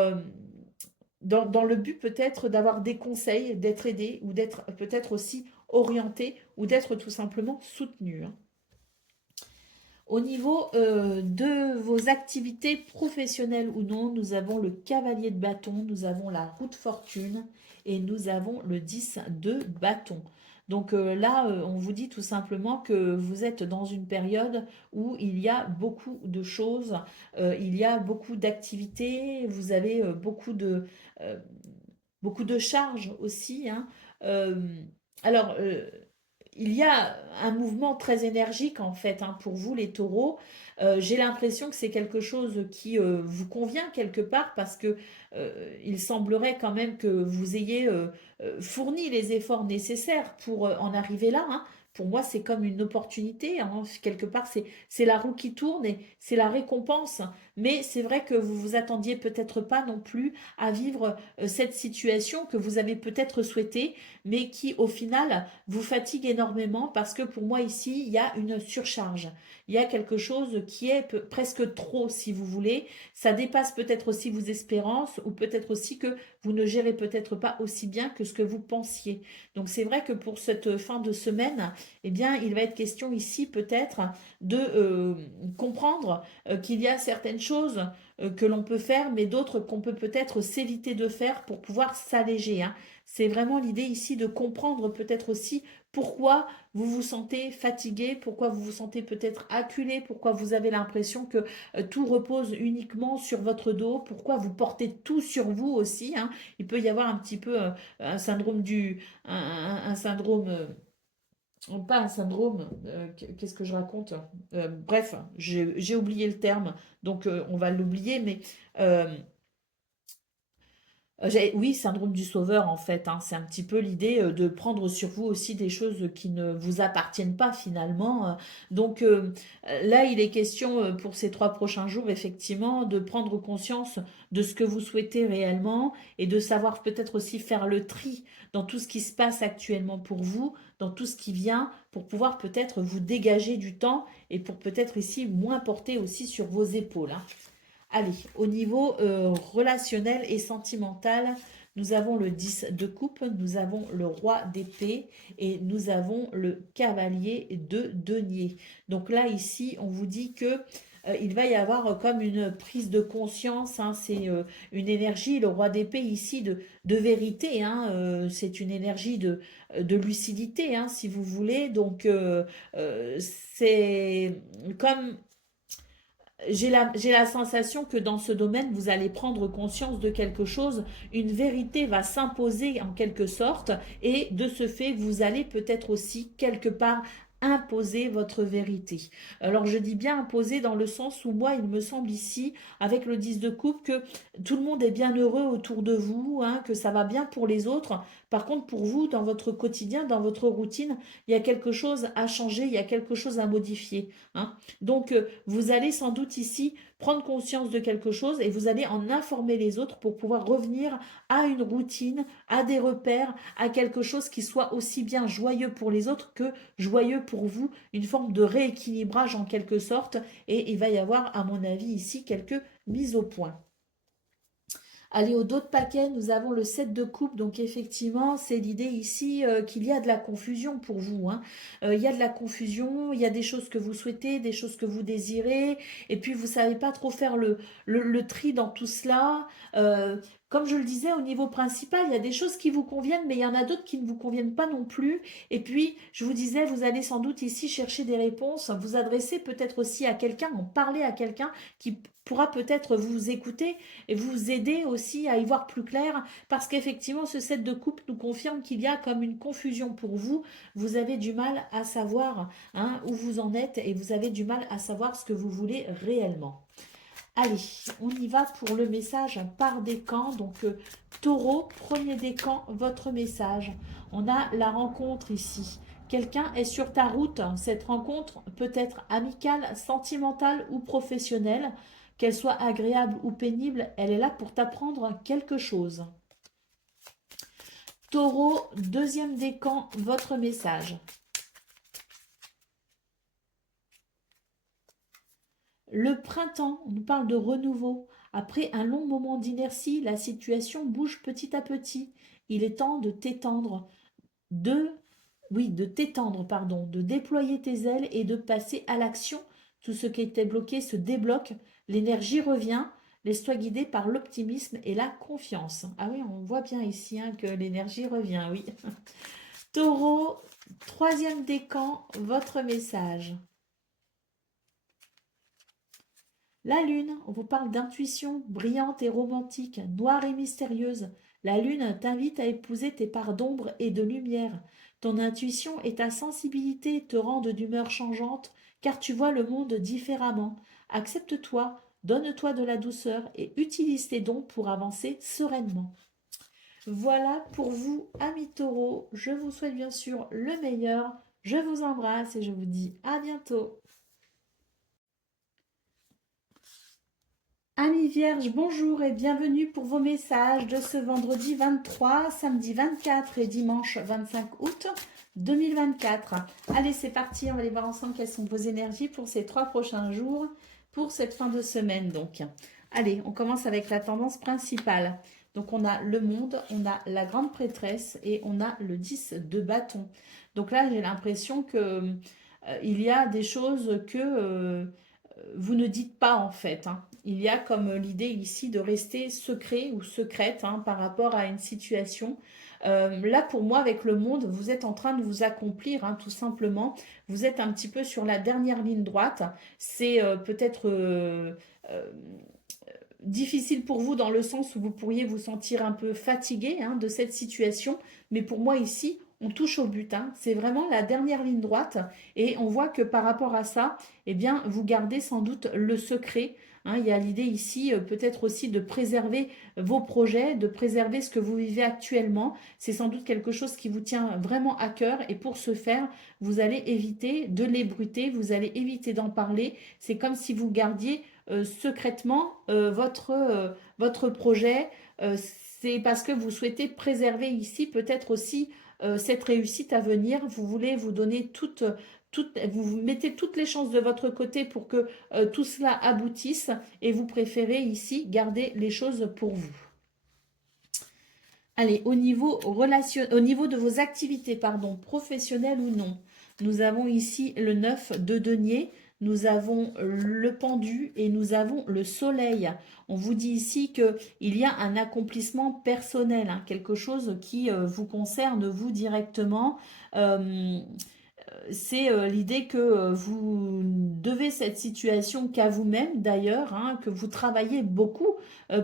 dans le but peut-être d'avoir des conseils, d'être aidé ou d'être peut-être aussi orienté ou d'être tout simplement soutenu. Hein. Au niveau de vos activités professionnelles ou non, nous avons le cavalier de bâton, nous avons la roue de fortune et nous avons le 10 de bâton. Donc là, on vous dit tout simplement que vous êtes dans une période où il y a beaucoup de choses, il y a beaucoup d'activités, vous avez euh, beaucoup de charges aussi. Hein. Euh, alors, il y a un mouvement très énergique en fait hein, pour vous les taureaux. J'ai l'impression que c'est quelque chose qui vous convient quelque part parce que il semblerait quand même que vous ayez fourni les efforts nécessaires pour en arriver là. Hein. Pour moi, c'est comme une opportunité. Hein. Quelque part, c'est la roue qui tourne et c'est la récompense. Mais c'est vrai que vous vous attendiez peut-être pas non plus à vivre cette situation que vous avez peut-être souhaité, mais qui au final vous fatigue énormément parce que pour moi ici, il y a une surcharge. Il y a quelque chose qui est presque trop, si vous voulez. Ça dépasse peut-être aussi vos espérances ou peut-être aussi que vous ne gérez peut-être pas aussi bien que ce que vous pensiez. Donc c'est vrai que pour cette fin de semaine, eh bien, il va être question ici peut-être de comprendre qu'il y a certaines choses que l'on peut faire, mais d'autres qu'on peut peut-être s'éviter de faire pour pouvoir s'alléger. Hein. C'est vraiment l'idée ici de comprendre peut-être aussi pourquoi vous vous sentez fatigué, pourquoi vous vous sentez peut-être acculé, pourquoi vous avez l'impression que tout repose uniquement sur votre dos, pourquoi vous portez tout sur vous aussi. Hein. Il peut y avoir un petit peu un syndrome un syndrome, pas un syndrome, qu'est-ce que je raconte. Bref, j'ai oublié le terme, donc on va l'oublier, mais euh, oui, syndrome du sauveur en fait. Hein. C'est un petit peu l'idée de prendre sur vous aussi des choses qui ne vous appartiennent pas finalement. Donc là, il est question pour ces 3 prochains jours, effectivement, de prendre conscience de ce que vous souhaitez réellement et de savoir peut-être aussi faire le tri dans tout ce qui se passe actuellement pour vous, dans tout ce qui vient, pour pouvoir peut-être vous dégager du temps et pour peut-être ici moins porter aussi sur vos épaules. Hein. Allez, au niveau relationnel et sentimental, nous avons le 10 de coupe, nous avons le roi d'épée et nous avons le cavalier de denier. Donc là, ici, on vous dit que il va y avoir comme une prise de conscience, hein, c'est une énergie, le roi d'épée ici de vérité, hein, c'est une énergie de lucidité, hein, si vous voulez. Donc c'est comme j'ai la sensation que dans ce domaine, vous allez prendre conscience de quelque chose, une vérité va s'imposer en quelque sorte, et de ce fait, vous allez peut-être aussi quelque part imposer votre vérité. Alors je dis bien imposer dans le sens où moi, il me semble ici, avec le 10 de coupe, que tout le monde est bien heureux autour de vous, hein, que ça va bien pour les autres. Par contre, pour vous, dans votre quotidien, dans votre routine, il y a quelque chose à changer, il y a quelque chose à modifier, hein. Donc, vous allez sans doute ici prendre conscience de quelque chose et vous allez en informer les autres pour pouvoir revenir à une routine, à des repères, à quelque chose qui soit aussi bien joyeux pour les autres que joyeux pour vous, une forme de rééquilibrage en quelque sorte, et il va y avoir, à mon avis, ici quelques mises au point. Allez, au dos de paquet, nous avons le 7 de coupe. Donc effectivement, c'est l'idée ici qu'il y a de la confusion pour vous, hein. Il y a de la confusion, il y a des choses que vous souhaitez, des choses que vous désirez, et puis vous ne savez pas trop faire le tri dans tout cela. Comme je le disais, au niveau principal, il y a des choses qui vous conviennent, mais il y en a d'autres qui ne vous conviennent pas non plus. Et puis, je vous disais, vous allez sans doute ici chercher des réponses, vous adresser peut-être aussi à quelqu'un, en parler à quelqu'un qui pourra peut-être vous écouter et vous aider aussi à y voir plus clair, parce qu'effectivement, ce set de coupe nous confirme qu'il y a comme une confusion pour vous. Vous avez du mal à savoir, hein, où vous en êtes, et vous avez du mal à savoir ce que vous voulez réellement. Allez, on y va pour le message par décan. Donc, taureau, premier décan, votre message. On a la rencontre ici. Quelqu'un est sur ta route. Cette rencontre peut être amicale, sentimentale ou professionnelle. Qu'elle soit agréable ou pénible, elle est là pour t'apprendre quelque chose. Taureau, deuxième décan, votre message. Le printemps, on nous parle de renouveau. Après un long moment d'inertie, la situation bouge petit à petit. Il est temps de t'étendre, de t'étendre, pardon, de déployer tes ailes et de passer à l'action. Tout ce qui était bloqué se débloque, l'énergie revient. Laisse-toi guider par l'optimisme et la confiance. Ah oui, on voit bien ici hein, que l'énergie revient, oui. Taureau, troisième décan, votre message. La lune, on vous parle d'intuition brillante et romantique, noire et mystérieuse. La lune t'invite à épouser tes parts d'ombre et de lumière. Ton intuition et ta sensibilité te rendent d'humeur changeante, car tu vois le monde différemment. Accepte-toi, donne-toi de la douceur et utilise tes dons pour avancer sereinement. Voilà pour vous, amis taureaux. Je vous souhaite bien sûr le meilleur. Je vous embrasse et je vous dis à bientôt. Amis vierges, bonjour et bienvenue pour vos messages de ce vendredi 23, samedi 24 et dimanche 25 août 2024. Allez, c'est parti, on va aller voir ensemble quelles sont vos énergies pour ces 3 prochains jours, pour cette fin de semaine donc. Allez, on commence avec la tendance principale. Donc on a le monde, on a la grande prêtresse et on a le 10 de bâton. Donc là, j'ai l'impression que il y a des choses que vous ne dites pas en fait, hein. Il y a comme l'idée ici de rester secret ou secrète hein, par rapport à une situation. Là pour moi avec le monde, vous êtes en train de vous accomplir hein, tout simplement. Vous êtes un petit peu sur la dernière ligne droite. C'est peut-être euh, difficile pour vous dans le sens où vous pourriez vous sentir un peu fatigué hein, de cette situation. Mais pour moi ici, on touche au but, hein. C'est vraiment la dernière ligne droite et on voit que par rapport à ça, eh bien, vous gardez sans doute le secret, hein. Il y a l'idée ici peut-être aussi de préserver vos projets, de préserver ce que vous vivez actuellement. C'est sans doute quelque chose qui vous tient vraiment à cœur et pour ce faire, vous allez éviter de l'ébruiter, vous allez éviter d'en parler. C'est comme si vous gardiez secrètement votre projet. C'est parce que vous souhaitez préserver ici peut-être aussi cette réussite à venir. Vous voulez vous donner vous mettez toutes les chances de votre côté pour que tout cela aboutisse et vous préférez ici garder les choses pour vous. Allez, au niveau de vos activités, pardon, professionnelles ou non, nous avons ici le 9 de denier, nous avons le pendu et nous avons le soleil. On vous dit ici qu'il y a un accomplissement personnel, hein, quelque chose qui vous concerne vous directement. c'est l'idée que vous devez cette situation qu'à vous-même d'ailleurs, hein, que vous travaillez beaucoup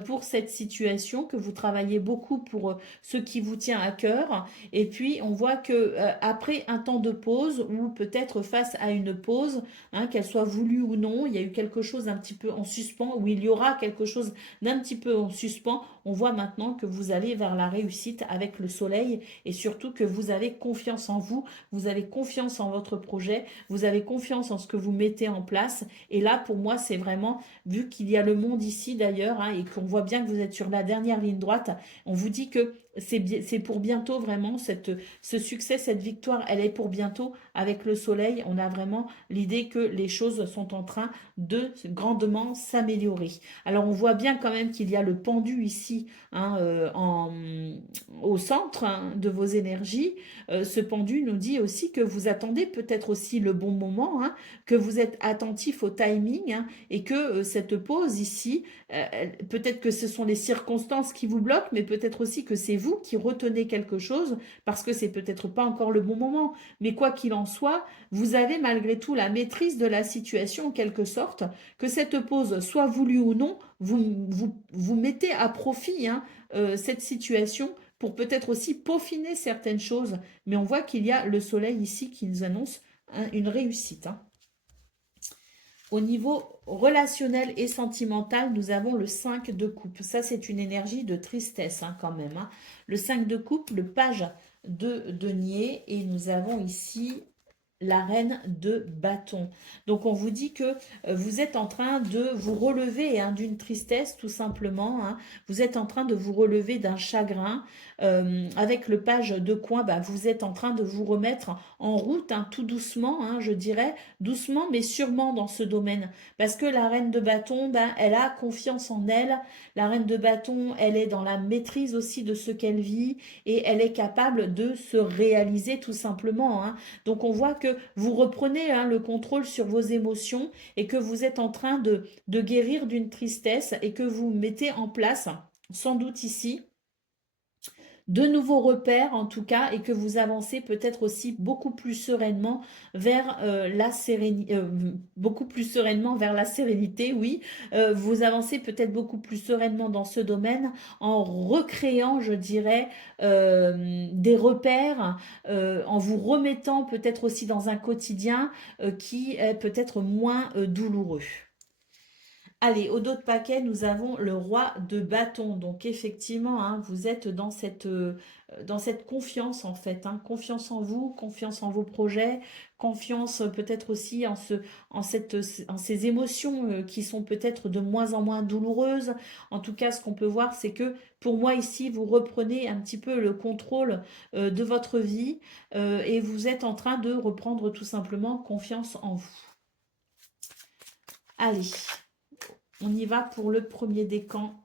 pour cette situation, que vous travaillez beaucoup pour ce qui vous tient à cœur. Et puis on voit que après un temps de pause ou peut-être face à une pause, hein, qu'elle soit voulue ou non, il y a eu quelque chose un petit peu en suspens ou il y aura quelque chose d'un petit peu en suspens. On voit maintenant que vous allez vers la réussite avec le soleil et surtout que vous avez confiance en vous, vous avez confiance en votre projet, vous avez confiance en ce que vous mettez en place. Et là, pour moi, c'est vraiment, vu qu'il y a le monde ici d'ailleurs, hein, et qu'on voit bien que vous êtes sur la dernière ligne droite, on vous dit que c'est pour bientôt vraiment, ce succès, cette victoire, elle est pour bientôt. Avec le soleil, on a vraiment l'idée que les choses sont en train de grandement s'améliorer. Alors on voit bien quand même qu'il y a le pendu ici, hein, au centre, hein, de vos énergies. Ce pendu nous dit aussi que vous attendez peut-être aussi le bon moment, hein, que vous êtes attentif au timing, hein, et que cette pause ici, peut-être que ce sont les circonstances qui vous bloquent, mais peut-être aussi que c'est vous qui retenez quelque chose parce que c'est peut-être pas encore le bon moment. Mais quoi qu'il en soit, vous avez malgré tout la maîtrise de la situation en quelque sorte, que cette pause soit voulue ou non, vous mettez à profit, hein, cette situation pour peut-être aussi peaufiner certaines choses. Mais on voit qu'il y a le soleil ici qui nous annonce une réussite, hein. Au niveau relationnel et sentimental, nous avons le 5 de coupe. Ça, c'est une énergie de tristesse, hein, quand même, hein. Le 5 de coupe, le page de denier. Et nous avons ici la reine de bâton. Donc on vous dit que vous êtes en train de vous relever, hein, d'une tristesse tout simplement, hein. Vous êtes en train de vous relever d'un chagrin. Avec le page de coin, bah, vous êtes en train de vous remettre en route, hein, tout doucement, hein, je dirais, doucement mais sûrement dans ce domaine. Parce que la reine de bâton, bah, elle a confiance en elle. La reine de bâton, elle est dans la maîtrise aussi de ce qu'elle vit et elle est capable de se réaliser tout simplement, hein. Donc on voit que vous reprenez, hein, le contrôle sur vos émotions et que vous êtes en train de guérir d'une tristesse et que vous mettez en place, sans doute ici, de nouveaux repères en tout cas et que vous avancez peut-être aussi beaucoup plus sereinement vers la sérénité, beaucoup plus sereinement vers la sérénité, oui. Vous avancez peut-être beaucoup plus sereinement dans ce domaine en recréant, je dirais, des repères, en vous remettant peut-être aussi dans un quotidien qui est peut-être moins douloureux. Allez, au dos de paquet, nous avons le roi de bâton. Donc effectivement, hein, vous êtes dans cette confiance en fait, hein, confiance en vous, confiance en vos projets, confiance peut-être aussi en ces émotions qui sont peut-être de moins en moins douloureuses. En tout cas, ce qu'on peut voir, c'est que pour moi ici, vous reprenez un petit peu le contrôle de votre vie et vous êtes en train de reprendre tout simplement confiance en vous. Allez. On y va pour le premier décan.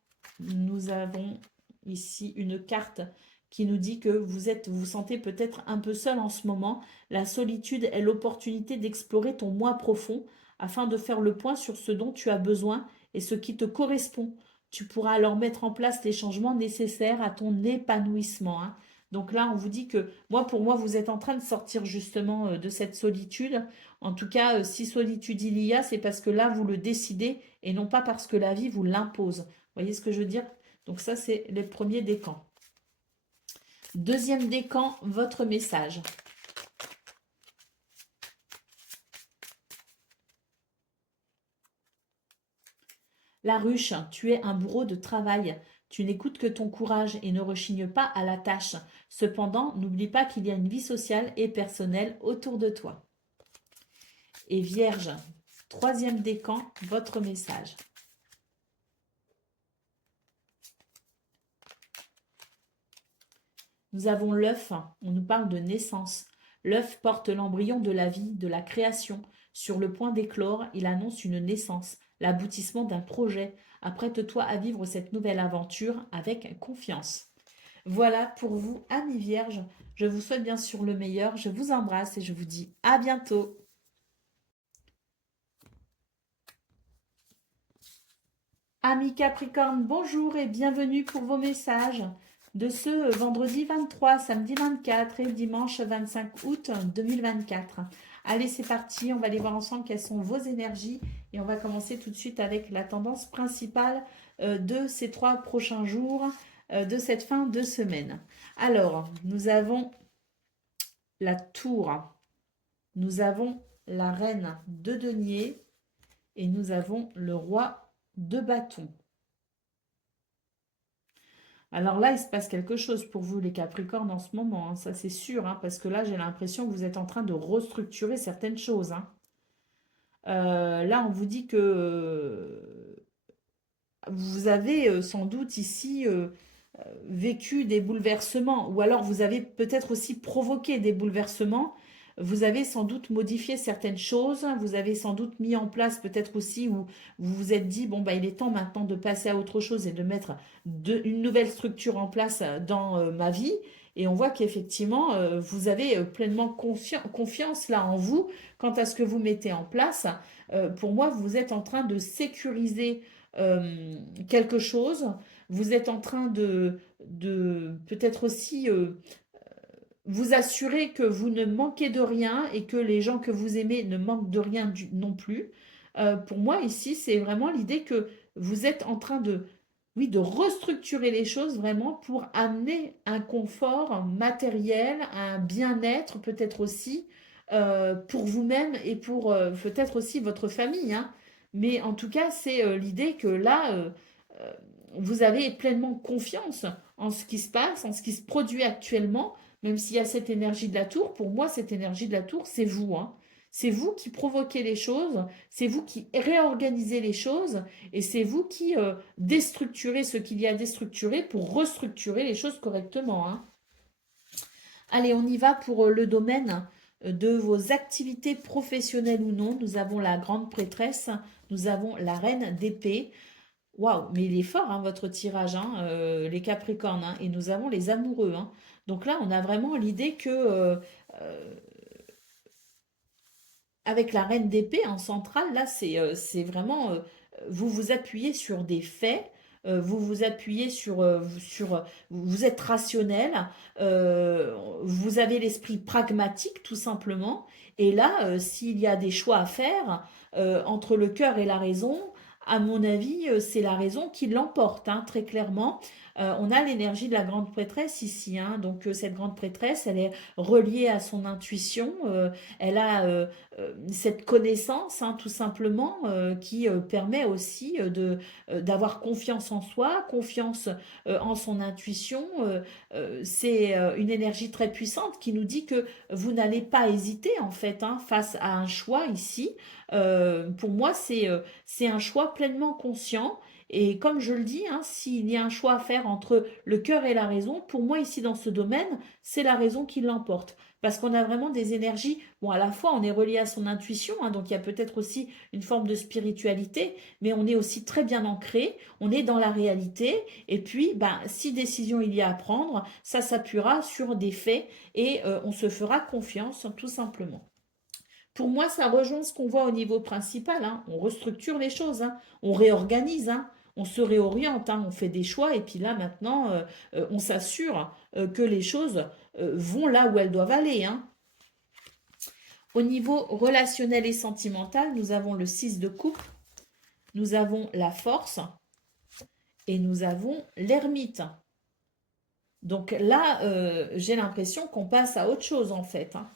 Nous avons ici une carte qui nous dit que vous sentez peut-être un peu seul en ce moment. La solitude est l'opportunité d'explorer ton moi profond afin de faire le point sur ce dont tu as besoin et ce qui te correspond. Tu pourras alors mettre en place les changements nécessaires à ton épanouissement, hein. Donc là, on vous dit que pour moi, vous êtes en train de sortir justement de cette solitude. En tout cas, si solitude il y a, c'est parce que là, vous le décidez et non pas parce que la vie vous l'impose. Vous voyez ce que je veux dire? Donc ça, c'est le premier décan. Deuxième décan, votre message. La ruche, tu es un bourreau de travail. Tu n'écoutes que ton courage et ne rechignes pas à la tâche. Cependant, n'oublie pas qu'il y a une vie sociale et personnelle autour de toi. Et Vierge, troisième décan, votre message. Nous avons l'œuf, on nous parle de naissance. L'œuf porte l'embryon de la vie, de la création. Sur le point d'éclore, il annonce une naissance, l'aboutissement d'un projet. Apprête-toi à vivre cette nouvelle aventure avec confiance. Voilà pour vous, amis vierges. Je vous souhaite bien sûr le meilleur. Je vous embrasse et je vous dis à bientôt. Amis Capricorne, bonjour et bienvenue pour vos messages. de ce vendredi 23, samedi 24 et dimanche 25 août 2024. Allez, c'est parti, on va aller voir ensemble quelles sont vos énergies et on va commencer tout de suite avec la tendance principale de ces 3 prochains jours de cette fin de semaine. Alors, nous avons la tour, nous avons la reine de denier et nous avons le roi de bâton. Alors là, il se passe quelque chose pour vous, les Capricornes, en ce moment, hein, ça c'est sûr, hein, parce que là, j'ai l'impression que vous êtes en train de restructurer certaines choses. Hein. Là, on vous dit que vous avez sans doute ici vécu des bouleversements, ou alors vous avez peut-être aussi provoqué des bouleversements. Vous avez sans doute modifié certaines choses, vous avez sans doute mis en place peut-être aussi, où vous vous êtes dit, bon, bah, il est temps maintenant de passer à autre chose et de mettre une nouvelle structure en place dans ma vie. Et on voit qu'effectivement, vous avez pleinement confiance là en vous quant à ce que vous mettez en place. Pour moi, vous êtes en train de sécuriser quelque chose. Vous êtes en train de peut-être aussi vous assurer que vous ne manquez de rien et que les gens que vous aimez ne manquent de rien non plus. Pour moi, ici, c'est vraiment l'idée que vous êtes en train de, oui, de restructurer les choses vraiment pour amener un confort matériel, un bien-être peut-être aussi pour vous-même et pour peut-être aussi votre famille. Hein. Mais en tout cas, c'est l'idée que là, euh, vous avez pleinement confiance en ce qui se passe, en ce qui se produit actuellement, même s'il y a cette énergie de la tour. Pour moi, cette énergie de la tour, c'est vous. Hein. C'est vous qui provoquez les choses, c'est vous qui réorganisez les choses et c'est vous qui déstructurez ce qu'il y a à déstructurer pour restructurer les choses correctement. Hein. Allez, on y va pour le domaine de vos activités professionnelles ou non. Nous avons la grande prêtresse, nous avons la reine d'épée. Waouh, mais il est fort hein, votre tirage, hein, les Capricornes, hein, et nous avons les amoureux. Hein. Donc là, on a vraiment l'idée que euh, avec la reine d'épée en centrale, là, c'est vraiment, vous vous appuyez sur des faits, vous vous appuyez sur vous êtes rationnel, vous avez l'esprit pragmatique tout simplement, et là, s'il y a des choix à faire entre le cœur et la raison, à mon avis, c'est la raison qui l'emporte, hein, très clairement. On a l'énergie de la grande prêtresse ici, hein, donc cette grande prêtresse, elle est reliée à son intuition, elle a cette connaissance, hein, tout simplement, qui permet aussi d'avoir confiance en soi, confiance en son intuition. C'est une énergie très puissante qui nous dit que vous n'allez pas hésiter, en fait, hein, face à un choix ici. Pour moi, c'est un choix pleinement conscient. Et comme je le dis, hein, s'il y a un choix à faire entre le cœur et la raison, pour moi ici dans ce domaine, c'est la raison qui l'emporte. Parce qu'on a vraiment des énergies, bon, à la fois on est relié à son intuition, hein, donc il y a peut-être aussi une forme de spiritualité, mais on est aussi très bien ancré, on est dans la réalité, et puis ben, si décision il y a à prendre, ça s'appuiera sur des faits et on se fera confiance tout simplement. Pour moi, ça rejoint ce qu'on voit au niveau principal. Hein. On restructure les choses, hein. On réorganise, hein. On se réoriente, hein. On fait des choix et puis là maintenant, on s'assure que les choses vont là où elles doivent aller. Hein. Au niveau relationnel et sentimental, nous avons le 6 de coupe, nous avons la force et nous avons l'ermite. Donc là, j'ai l'impression qu'on passe à autre chose en fait. Hein.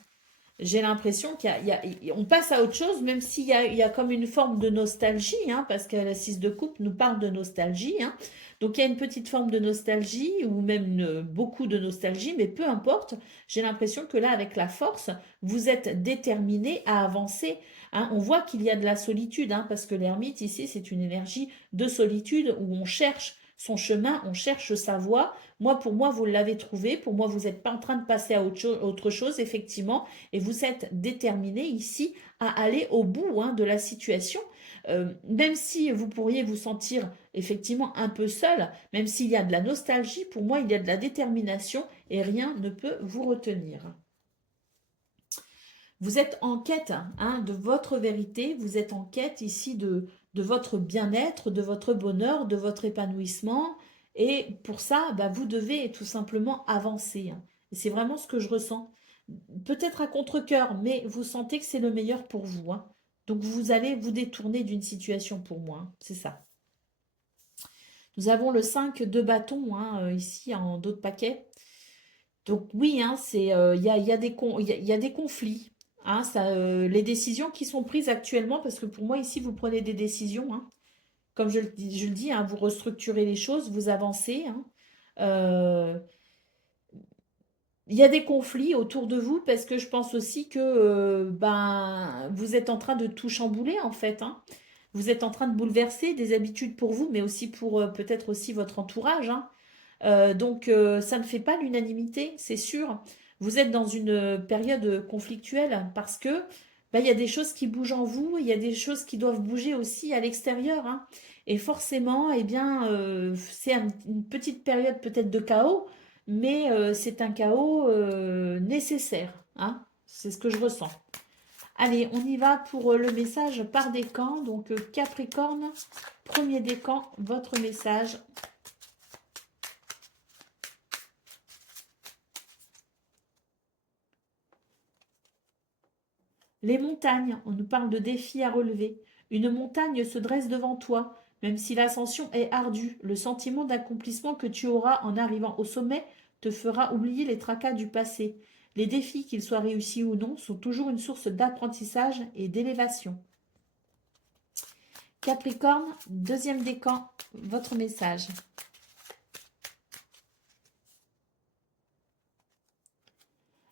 J'ai l'impression qu'on passe à autre chose, même s'il y a comme une forme de nostalgie, hein, parce que la 6 de coupe nous parle de nostalgie. Hein. Donc il y a une petite forme de nostalgie, ou même beaucoup de nostalgie, mais peu importe. J'ai l'impression que là, avec la force, vous êtes déterminé à avancer. Hein. On voit qu'il y a de la solitude, hein, parce que l'ermite, ici, c'est une énergie de solitude où on cherche son chemin, on cherche sa voie. Moi, pour moi, vous l'avez trouvé. Pour moi, vous n'êtes pas en train de passer à autre chose, effectivement. Et vous êtes déterminé ici à aller au bout hein, de la situation. Même si vous pourriez vous sentir effectivement un peu seul, même s'il y a de la nostalgie, pour moi, il y a de la détermination et rien ne peut vous retenir. Vous êtes en quête hein, de votre vérité, vous êtes en quête ici de votre bien-être, de votre bonheur, de votre épanouissement. Et pour ça, bah, vous devez tout simplement avancer, hein. Et c'est vraiment ce que je ressens. Peut-être à contre-cœur, mais vous sentez que c'est le meilleur pour vous, hein. Donc vous allez vous détourner d'une situation pour moi, hein. C'est ça. Nous avons le 5 de bâton, hein, ici en dos de paquet. Donc oui, hein, il y a il y a des conflits, hein, ça, les décisions qui sont prises actuellement, parce que pour moi ici vous prenez des décisions, hein, comme je le dis, hein, vous restructurez les choses, vous avancez, hein. Euh, il y a des conflits autour de vous parce que je pense aussi que ben, vous êtes en train de tout chambouler en fait, hein. Vous êtes en train de bouleverser des habitudes pour vous, mais aussi pour peut-être aussi votre entourage, hein. Donc, ça ne fait pas l'unanimité, c'est sûr. Vous êtes dans une période conflictuelle parce que bah, il y a des choses qui bougent en vous, il y a des choses qui doivent bouger aussi à l'extérieur, hein. Et forcément, eh bien, c'est une petite période peut-être de chaos, mais c'est un chaos nécessaire, hein. C'est ce que je ressens. Allez, on y va pour le message par décan. Donc, Capricorne, premier décan, votre message. Les montagnes, on nous parle de défis à relever. Une montagne se dresse devant toi, même si l'ascension est ardue. Le sentiment d'accomplissement que tu auras en arrivant au sommet te fera oublier les tracas du passé. Les défis, qu'ils soient réussis ou non, sont toujours une source d'apprentissage et d'élévation. Capricorne, deuxième décan, votre message.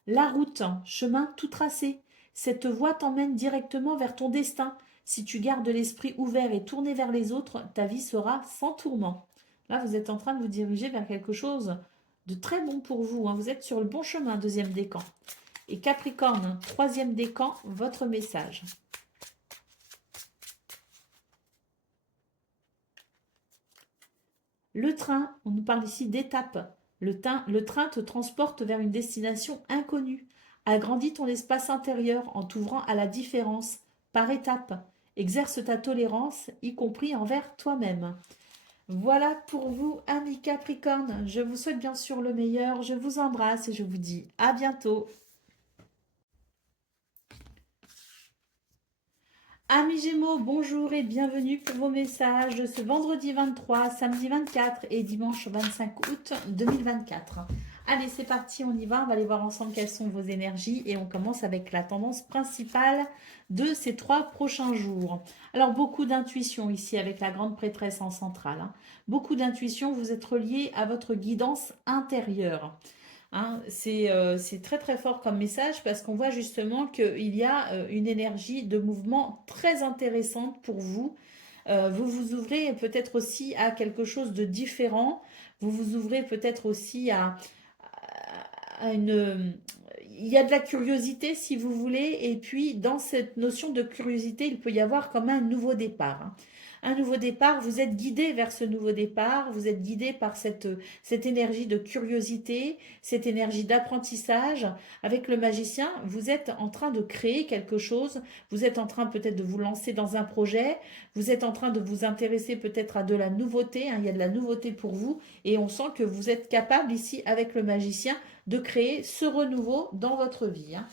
La route, chemin tout tracé. Cette voie t'emmène directement vers ton destin. Si tu gardes l'esprit ouvert et tourné vers les autres, ta vie sera sans tourment. Là, vous êtes en train de vous diriger vers quelque chose de très bon pour vous, hein. Vous êtes sur le bon chemin, deuxième décan. Et Capricorne, troisième décan, votre message. Le train, on nous parle ici d'étape. Le train te transporte vers une destination inconnue. Agrandis ton espace intérieur en t'ouvrant à la différence, par étapes. Exerce ta tolérance, y compris envers toi-même. Voilà pour vous, amis Capricorne. Je vous souhaite bien sûr le meilleur. Je vous embrasse et je vous dis à bientôt. Amis Gémeaux, bonjour et bienvenue pour vos messages de ce vendredi 23, samedi 24 et dimanche 25 août 2024. Allez, c'est parti, on y va. On va aller voir ensemble quelles sont vos énergies et on commence avec la tendance principale de ces 3 prochains jours. Alors, beaucoup d'intuition ici avec la grande prêtresse en centrale, hein. Beaucoup d'intuition, vous êtes relié à votre guidance intérieure. Hein, c'est très très fort comme message parce qu'on voit justement qu'il y a une énergie de mouvement très intéressante pour vous. Vous vous ouvrez peut-être aussi à quelque chose de différent. Vous vous ouvrez peut-être aussi à une... Il y a de la curiosité si vous voulez. Et puis dans cette notion de curiosité, il peut y avoir comme un nouveau départ, hein. Un nouveau départ, vous êtes guidé vers ce nouveau départ, vous êtes guidé par cette énergie de curiosité, cette énergie d'apprentissage. Avec le magicien, vous êtes en train de créer quelque chose, vous êtes en train peut-être de vous lancer dans un projet, vous êtes en train de vous intéresser peut-être à de la nouveauté, hein, il y a de la nouveauté pour vous, et on sent que vous êtes capable ici, avec le magicien, de créer ce renouveau dans votre vie, hein.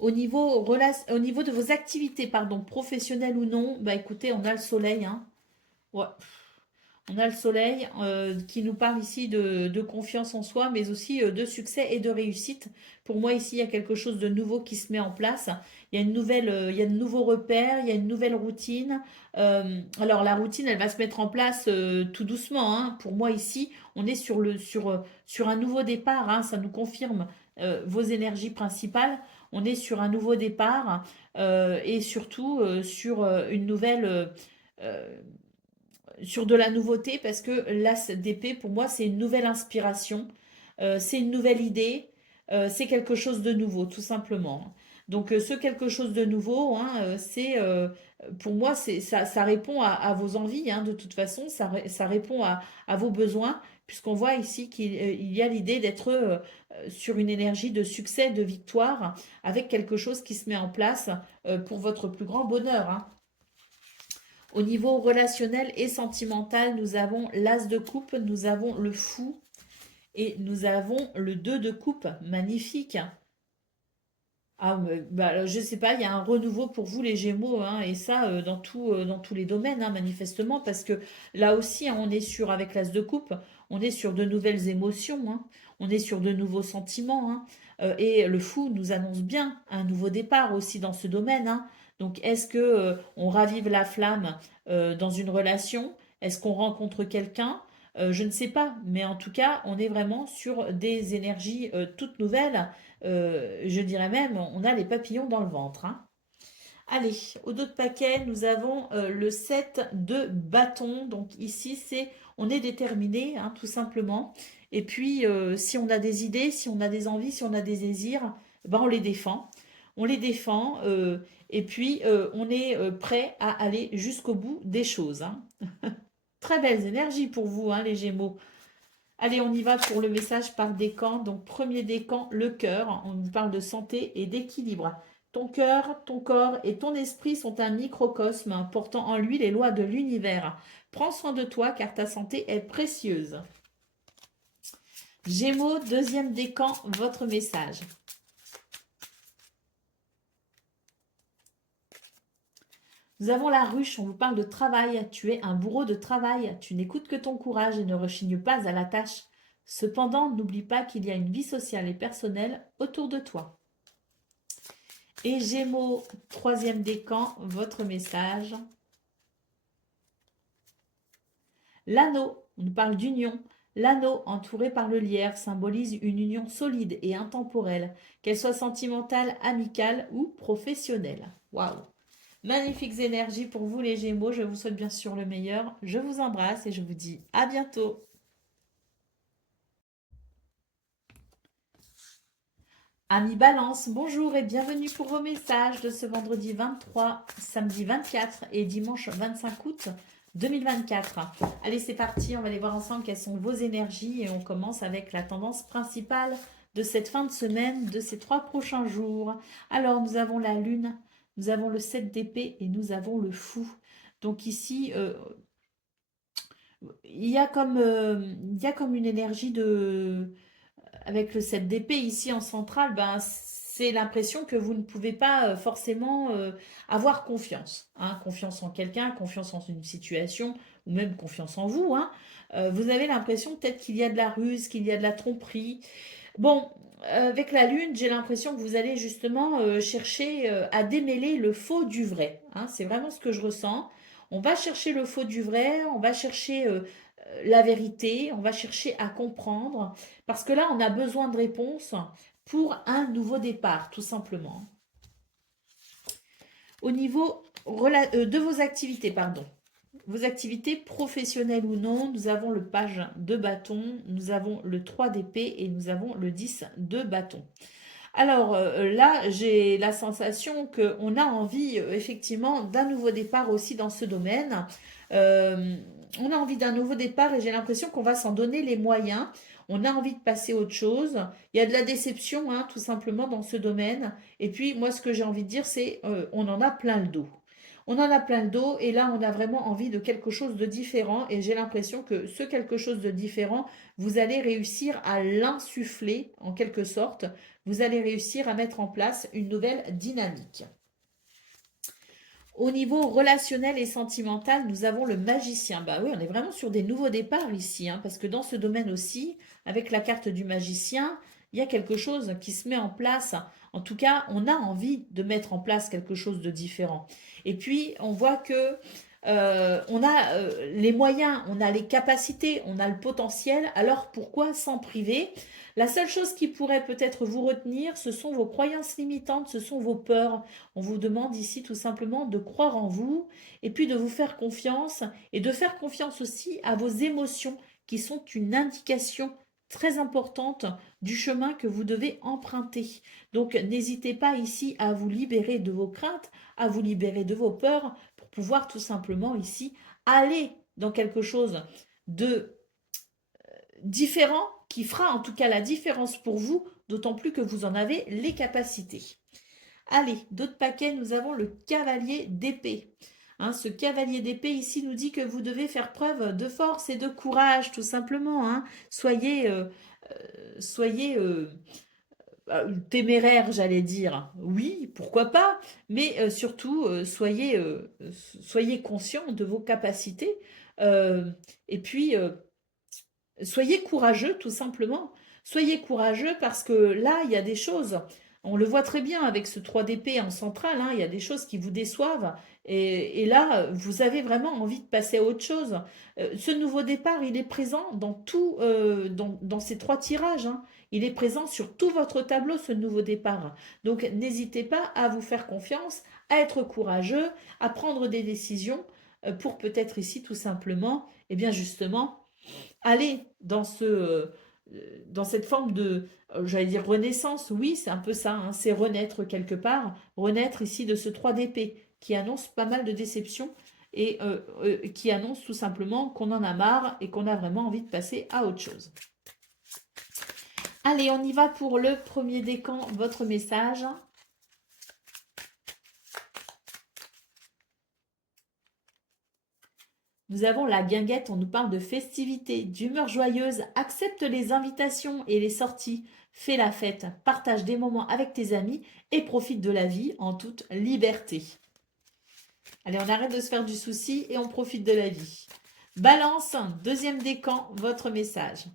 Au niveau de vos activités, pardon, professionnelles ou non, bah écoutez, on a le soleil, hein. Ouais. On a le soleil qui nous parle ici de confiance en soi, mais aussi de succès et de réussite. Pour moi, ici, il y a quelque chose de nouveau qui se met en place. Il y a une nouvelle, il y a de nouveaux repères, il y a une nouvelle routine. Alors, la routine, elle va se mettre en place tout doucement, hein. Pour moi, ici, on est sur un nouveau départ, hein. Ça nous confirme vos énergies principales. On est sur un nouveau départ et surtout sur une nouvelle... euh, sur de la nouveauté parce que l'as d'épée, pour moi, c'est une nouvelle inspiration, c'est une nouvelle idée, c'est quelque chose de nouveau, tout simplement. Donc, ce quelque chose de nouveau, hein, pour moi, ça répond à vos envies, hein, de toute façon, ça répond à vos besoins, puisqu'on voit ici qu'il y a l'idée d'être sur une énergie de succès, de victoire, avec quelque chose qui se met en place pour votre plus grand bonheur, hein. Au niveau relationnel et sentimental, nous avons l'As de coupe, nous avons le Fou et nous avons le 2 de coupe. Magnifique. Ah, bah, je sais pas, il y a un renouveau pour vous les Gémeaux, hein, et ça dans tous les domaines, hein, manifestement, parce que là aussi, hein, on est sur, avec l'As de coupe, on est sur de nouvelles émotions, hein, on est sur de nouveaux sentiments, hein, et le fou nous annonce bien un nouveau départ aussi dans ce domaine, hein. Donc, est-ce que on ravive la flamme dans une relation? Est-ce qu'on rencontre quelqu'un? Je ne sais pas, mais en tout cas, on est vraiment sur des énergies toutes nouvelles. Je dirais même, on a les papillons dans le ventre, hein. Allez, au dos de paquet, nous avons le 7 de bâton. Donc ici, on est déterminé, hein, tout simplement. Et puis, si on a des idées, si on a des envies, si on a des désirs, ben on les défend. On les défend et puis on est prêt à aller jusqu'au bout des choses, hein. Très belles énergies pour vous, hein, les Gémeaux. Allez, on y va pour le message par décan. Donc, premier décan, le cœur. On nous parle de santé et d'équilibre. Ton cœur, ton corps et ton esprit sont un microcosme portant en lui les lois de l'univers. Prends soin de toi car ta santé est précieuse. Gémeaux, deuxième décan, votre message. Nous avons la ruche, on vous parle de travail. Tu es un bourreau de travail. Tu n'écoutes que ton courage et ne rechignes pas à la tâche. Cependant, n'oublie pas qu'il y a une vie sociale et personnelle autour de toi. Et Gémeaux, troisième décan, votre message. L'anneau, on nous parle d'union. L'anneau, entouré par le lierre, symbolise une union solide et intemporelle, qu'elle soit sentimentale, amicale ou professionnelle. Waouh! Magnifiques énergies pour vous les Gémeaux. Je vous souhaite bien sûr le meilleur. Je vous embrasse et je vous dis à bientôt. Amis Balance, bonjour et bienvenue pour vos messages de ce vendredi 23, samedi 24 et dimanche 25 août 2024. Allez, c'est parti, on va aller voir ensemble quelles sont vos énergies et on commence avec la tendance principale de cette fin de semaine, de ces 3 prochains jours. Alors, nous avons la lune, nous avons le 7 d'épée et nous avons le fou. Donc ici, il y a comme une énergie de avec le 7 d'épée ici en centrale, ben, c'est l'impression que vous ne pouvez pas forcément avoir confiance, hein. Confiance en quelqu'un, confiance en une situation, ou même confiance en vous, hein. Vous avez l'impression peut-être qu'il y a de la ruse, qu'il y a de la tromperie. Bon, avec la lune, j'ai l'impression que vous allez justement chercher à démêler le faux du vrai, hein. C'est vraiment ce que je ressens. On va chercher le faux du vrai, on va chercher la vérité, on va chercher à comprendre, parce que là, on a besoin de réponses pour un nouveau départ, tout simplement. Au niveau de vos activités, pardon. Vos activités professionnelles ou non, nous avons le page de bâton, nous avons le 3 d'épée et nous avons le 10 de bâton. Alors là, j'ai la sensation qu'on a envie effectivement d'un nouveau départ aussi dans ce domaine. On a envie d'un nouveau départ et j'ai l'impression qu'on va s'en donner les moyens. On a envie de passer à autre chose. Il y a de la déception, hein, tout simplement, dans ce domaine. Et puis, moi, ce que j'ai envie de dire, c'est on en a plein le dos. On en a plein le dos et là, on a vraiment envie de quelque chose de différent. Et j'ai l'impression que ce quelque chose de différent, vous allez réussir à l'insuffler en quelque sorte. Vous allez réussir à mettre en place une nouvelle dynamique. Au niveau relationnel et sentimental, nous avons le magicien. Bah oui, on est vraiment sur des nouveaux départs ici, hein, parce que dans ce domaine aussi, avec la carte du magicien, il y a quelque chose qui se met en place. En tout cas, on a envie de mettre en place quelque chose de différent. Et puis, on voit que on a les moyens, on a les capacités, on a le potentiel. Alors, pourquoi s'en priver? La seule chose qui pourrait peut-être vous retenir, ce sont vos croyances limitantes, ce sont vos peurs. On vous demande ici tout simplement de croire en vous et puis de vous faire confiance et de faire confiance aussi à vos émotions qui sont une indication très importante du chemin que vous devez emprunter. Donc n'hésitez pas ici à vous libérer de vos craintes, à vous libérer de vos peurs pour pouvoir tout simplement ici aller dans quelque chose de différent qui fera en tout cas la différence pour vous, d'autant plus que vous en avez les capacités. Allez, d'autres paquets, nous avons le cavalier d'épée. Hein, ce cavalier d'épée ici nous dit que vous devez faire preuve de force et de courage, tout simplement. Hein. Soyez téméraire, j'allais dire. Oui, pourquoi pas, mais surtout, soyez conscient de vos capacités. euh, et puis, soyez courageux, tout simplement. Soyez courageux parce que là, il y a des choses, on le voit très bien avec ce 3 d'épée en centrale, hein, il y a des choses qui vous déçoivent. Et là, vous avez vraiment envie de passer à autre chose. Ce nouveau départ, il est présent dans dans ces 3 tirages. Hein. Il est présent sur tout votre tableau, ce nouveau départ. Donc, n'hésitez pas à vous faire confiance, à être courageux, à prendre des décisions pour peut-être ici, tout simplement, et bien justement, aller dans cette forme de, j'allais dire renaissance, oui, c'est un peu ça, hein, c'est renaître quelque part, renaître ici de ce 3 d'épée qui annonce pas mal de déceptions et qui annonce tout simplement qu'on en a marre et qu'on a vraiment envie de passer à autre chose. Allez, on y va pour le premier décan, votre message. Nous avons la guinguette, on nous parle de festivités, d'humeur joyeuse, accepte les invitations et les sorties, fais la fête, partage des moments avec tes amis et profite de la vie en toute liberté. Allez, on arrête de se faire du souci et on profite de la vie. Balance, deuxième décan, votre message.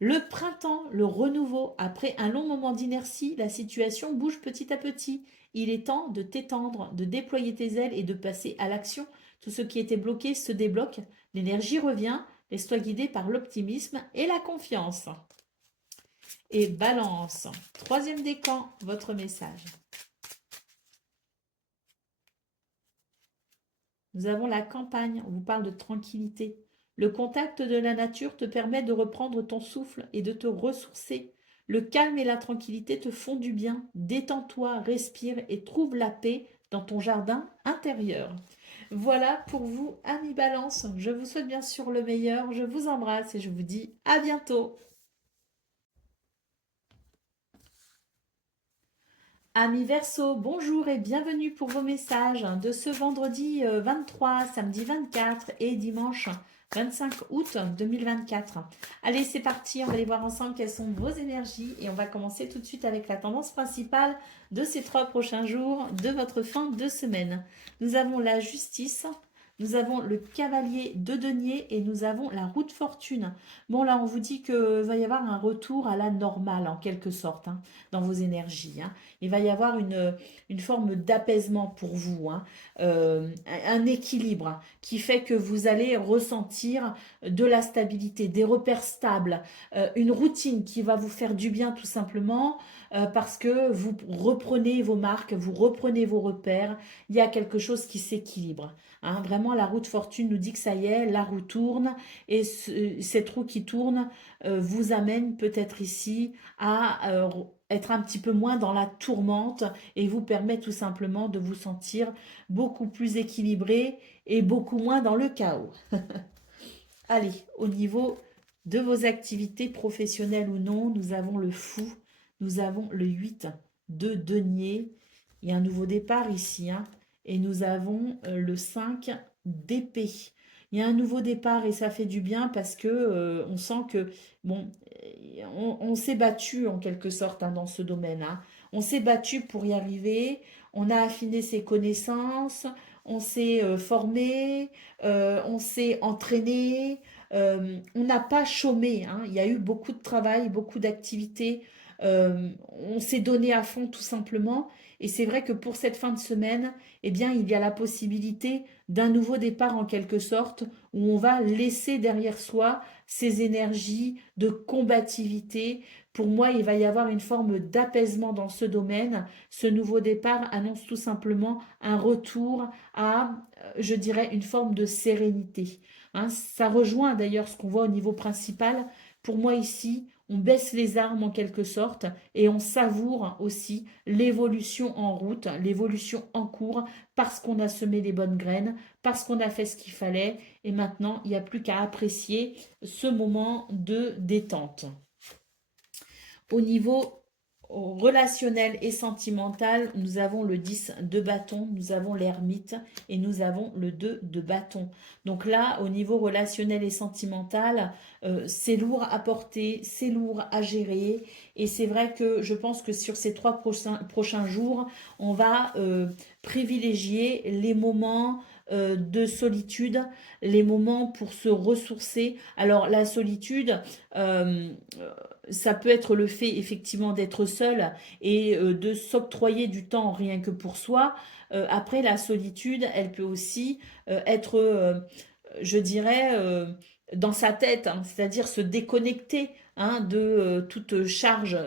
Le printemps, le renouveau, après un long moment d'inertie, la situation bouge petit à petit. Il est temps de t'étendre, de déployer tes ailes et de passer à l'action. Tout ce qui était bloqué se débloque, l'énergie revient, laisse-toi guider par l'optimisme et la confiance. Et balance, troisième décan, votre message. Nous avons la campagne, on vous parle de tranquillité. Le contact de la nature te permet de reprendre ton souffle et de te ressourcer. Le calme et la tranquillité te font du bien. Détends-toi, respire et trouve la paix dans ton jardin intérieur. Voilà pour vous, amis Balance. Je vous souhaite bien sûr le meilleur. Je vous embrasse et je vous dis à bientôt. Amis Verseau, bonjour et bienvenue pour vos messages de ce vendredi 23, samedi 24 et dimanche 25 août 2024. Allez, c'est parti, on va aller voir ensemble quelles sont vos énergies et on va commencer tout de suite avec la tendance principale de ces 3 prochains jours de votre fin de semaine. Nous avons la justice, nous avons le cavalier de denier et nous avons la roue de fortune. Bon, là, on vous dit qu'il va y avoir un retour à la normale en quelque sorte hein, dans vos énergies. Hein. Il va y avoir une forme d'apaisement pour vous, hein, un équilibre qui fait que vous allez ressentir de la stabilité, des repères stables, une routine qui va vous faire du bien tout simplement parce que vous reprenez vos marques, vous reprenez vos repères, il y a quelque chose qui s'équilibre. Hein. Vraiment, la roue de fortune nous dit que ça y est, la roue tourne et cette roue qui tourne vous amène peut-être ici à être un petit peu moins dans la tourmente et vous permet tout simplement de vous sentir beaucoup plus équilibré et beaucoup moins dans le chaos. Allez, au niveau de vos activités professionnelles ou non, nous avons le fou, nous avons le 8 de denier, il y a un nouveau départ ici, hein, et nous avons le 5 d'épée. Il y a un nouveau départ et ça fait du bien parce que on sent que, bon, on s'est battu en quelque sorte hein, dans ce domaine. Hein. On s'est battu pour y arriver, on a affiné ses connaissances, on s'est formé, on s'est entraîné, on n'a pas chômé. Hein. Il y a eu beaucoup de travail, beaucoup d'activités. On s'est donné à fond tout simplement. Et c'est vrai que pour cette fin de semaine, eh bien, il y a la possibilité d'un nouveau départ en quelque sorte, où on va laisser derrière soi ces énergies de combativité. Pour moi, il va y avoir une forme d'apaisement dans ce domaine. Ce nouveau départ annonce tout simplement un retour à, je dirais, une forme de sérénité. Hein, ça rejoint d'ailleurs ce qu'on voit au niveau principal. Pour moi ici, on baisse les armes en quelque sorte et on savoure aussi l'évolution en route, l'évolution en cours parce qu'on a semé les bonnes graines, parce qu'on a fait ce qu'il fallait et maintenant il n'y a plus qu'à apprécier ce moment de détente. Au niveau relationnel et sentimental, nous avons le 10 de bâton, nous avons l'ermite et nous avons le 2 de bâton. Donc là, au niveau relationnel et sentimental, c'est lourd à porter, c'est lourd à gérer. Et c'est vrai que je pense que sur ces 3 prochains jours, on va privilégier les moments de solitude, les moments pour se ressourcer. Alors la solitude, euh, ça peut être le fait effectivement d'être seul et de s'octroyer du temps rien que pour soi. Après, la solitude, elle peut aussi être, je dirais, dans sa tête, hein, c'est-à-dire se déconnecter hein, de toute charge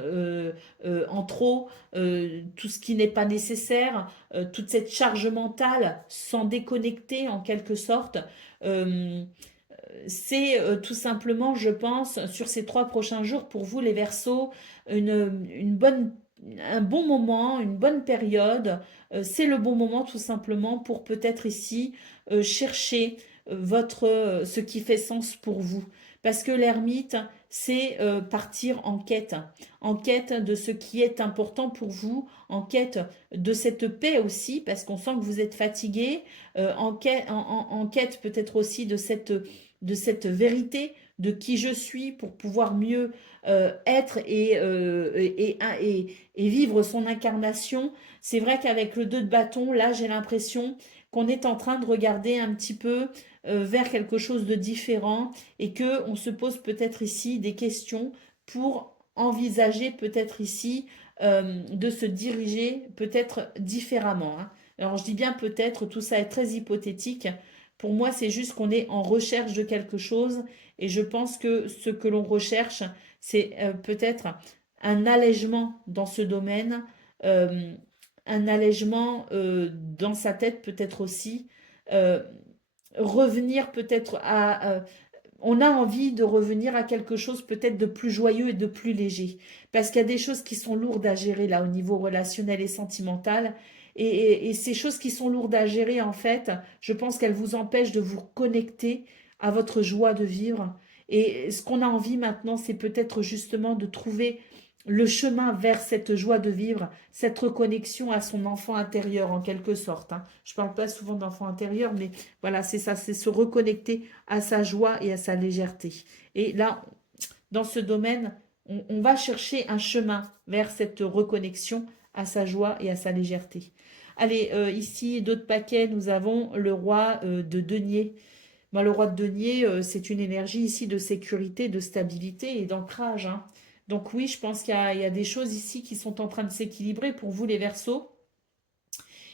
en trop, tout ce qui n'est pas nécessaire, toute cette charge mentale, s'en déconnecter en quelque sorte. Euh, c'est tout simplement, je pense, sur ces 3 prochains jours, pour vous les Verseaux, un bon moment, une bonne période. C'est le bon moment tout simplement pour peut-être ici chercher ce qui fait sens pour vous. Parce que l'ermite, c'est partir en quête de ce qui est important pour vous, en quête de cette paix aussi, parce qu'on sent que vous êtes fatigué, en quête peut-être aussi de cette vérité de qui je suis pour pouvoir mieux être et vivre son incarnation. C'est vrai qu'avec le 2 de bâton, là, j'ai l'impression qu'on est en train de regarder un petit peu vers quelque chose de différent et que on se pose peut-être ici des questions pour envisager peut-être ici de se diriger peut-être différemment. Hein. Alors je dis bien peut-être, tout ça est très hypothétique, pour moi, c'est juste qu'on est en recherche de quelque chose et je pense que ce que l'on recherche, c'est peut-être un allègement dans ce domaine, euh, un allègement dans sa tête peut-être aussi, euh, revenir peut-être on a envie de revenir à quelque chose peut-être de plus joyeux et de plus léger. Parce qu'il y a des choses qui sont lourdes à gérer là au niveau relationnel et sentimental. Et ces choses qui sont lourdes à gérer, en fait, je pense qu'elles vous empêchent de vous connecter à votre joie de vivre. Et ce qu'on a envie maintenant, c'est peut-être justement de trouver le chemin vers cette joie de vivre, cette reconnexion à son enfant intérieur en quelque sorte. Hein. Je ne parle pas souvent d'enfant intérieur, mais voilà, c'est ça, c'est se reconnecter à sa joie et à sa légèreté. Et là, dans ce domaine, on va chercher un chemin vers cette reconnexion à sa joie et à sa légèreté. Allez, ici, d'autres paquets, nous avons le roi de denier. Ben, le roi de denier, c'est une énergie ici de sécurité, de stabilité et d'ancrage. Hein. Donc oui, je pense qu'il y a des choses ici qui sont en train de s'équilibrer pour vous, les Verseaux.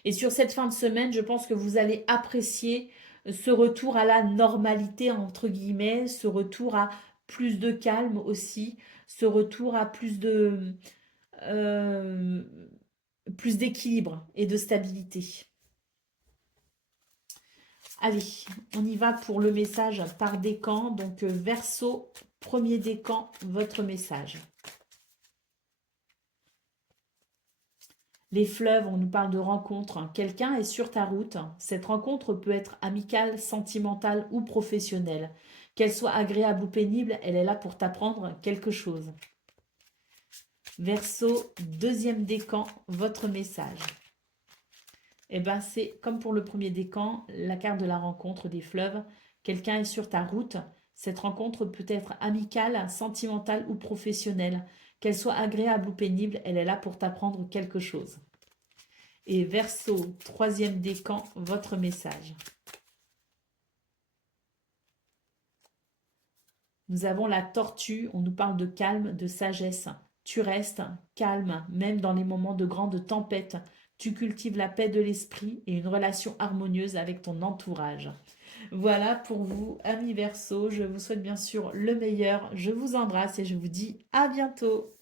Et sur cette fin de semaine, je pense que vous allez apprécier ce retour à la normalité, entre guillemets, ce retour à plus de calme aussi, ce retour à euh, plus d'équilibre et de stabilité. Allez, on y va pour le message par décan. Donc, Verseau, premier décan, votre message. Les fleuves, on nous parle de rencontre. Quelqu'un est sur ta route. Cette rencontre peut être amicale, sentimentale ou professionnelle. Qu'elle soit agréable ou pénible, elle est là pour t'apprendre quelque chose. Verseau, deuxième décan, votre message. Eh bien, c'est comme pour le premier décan, la carte de la rencontre des fleuves. Quelqu'un est sur ta route. Cette rencontre peut être amicale, sentimentale ou professionnelle. Qu'elle soit agréable ou pénible, elle est là pour t'apprendre quelque chose. Et Verseau, troisième décan, votre message. Nous avons la tortue, on nous parle de calme, de sagesse. Tu restes calme, même dans les moments de grande tempête. Tu cultives la paix de l'esprit et une relation harmonieuse avec ton entourage. Voilà pour vous, amis Verseau. Je vous souhaite bien sûr le meilleur. Je vous embrasse et je vous dis à bientôt.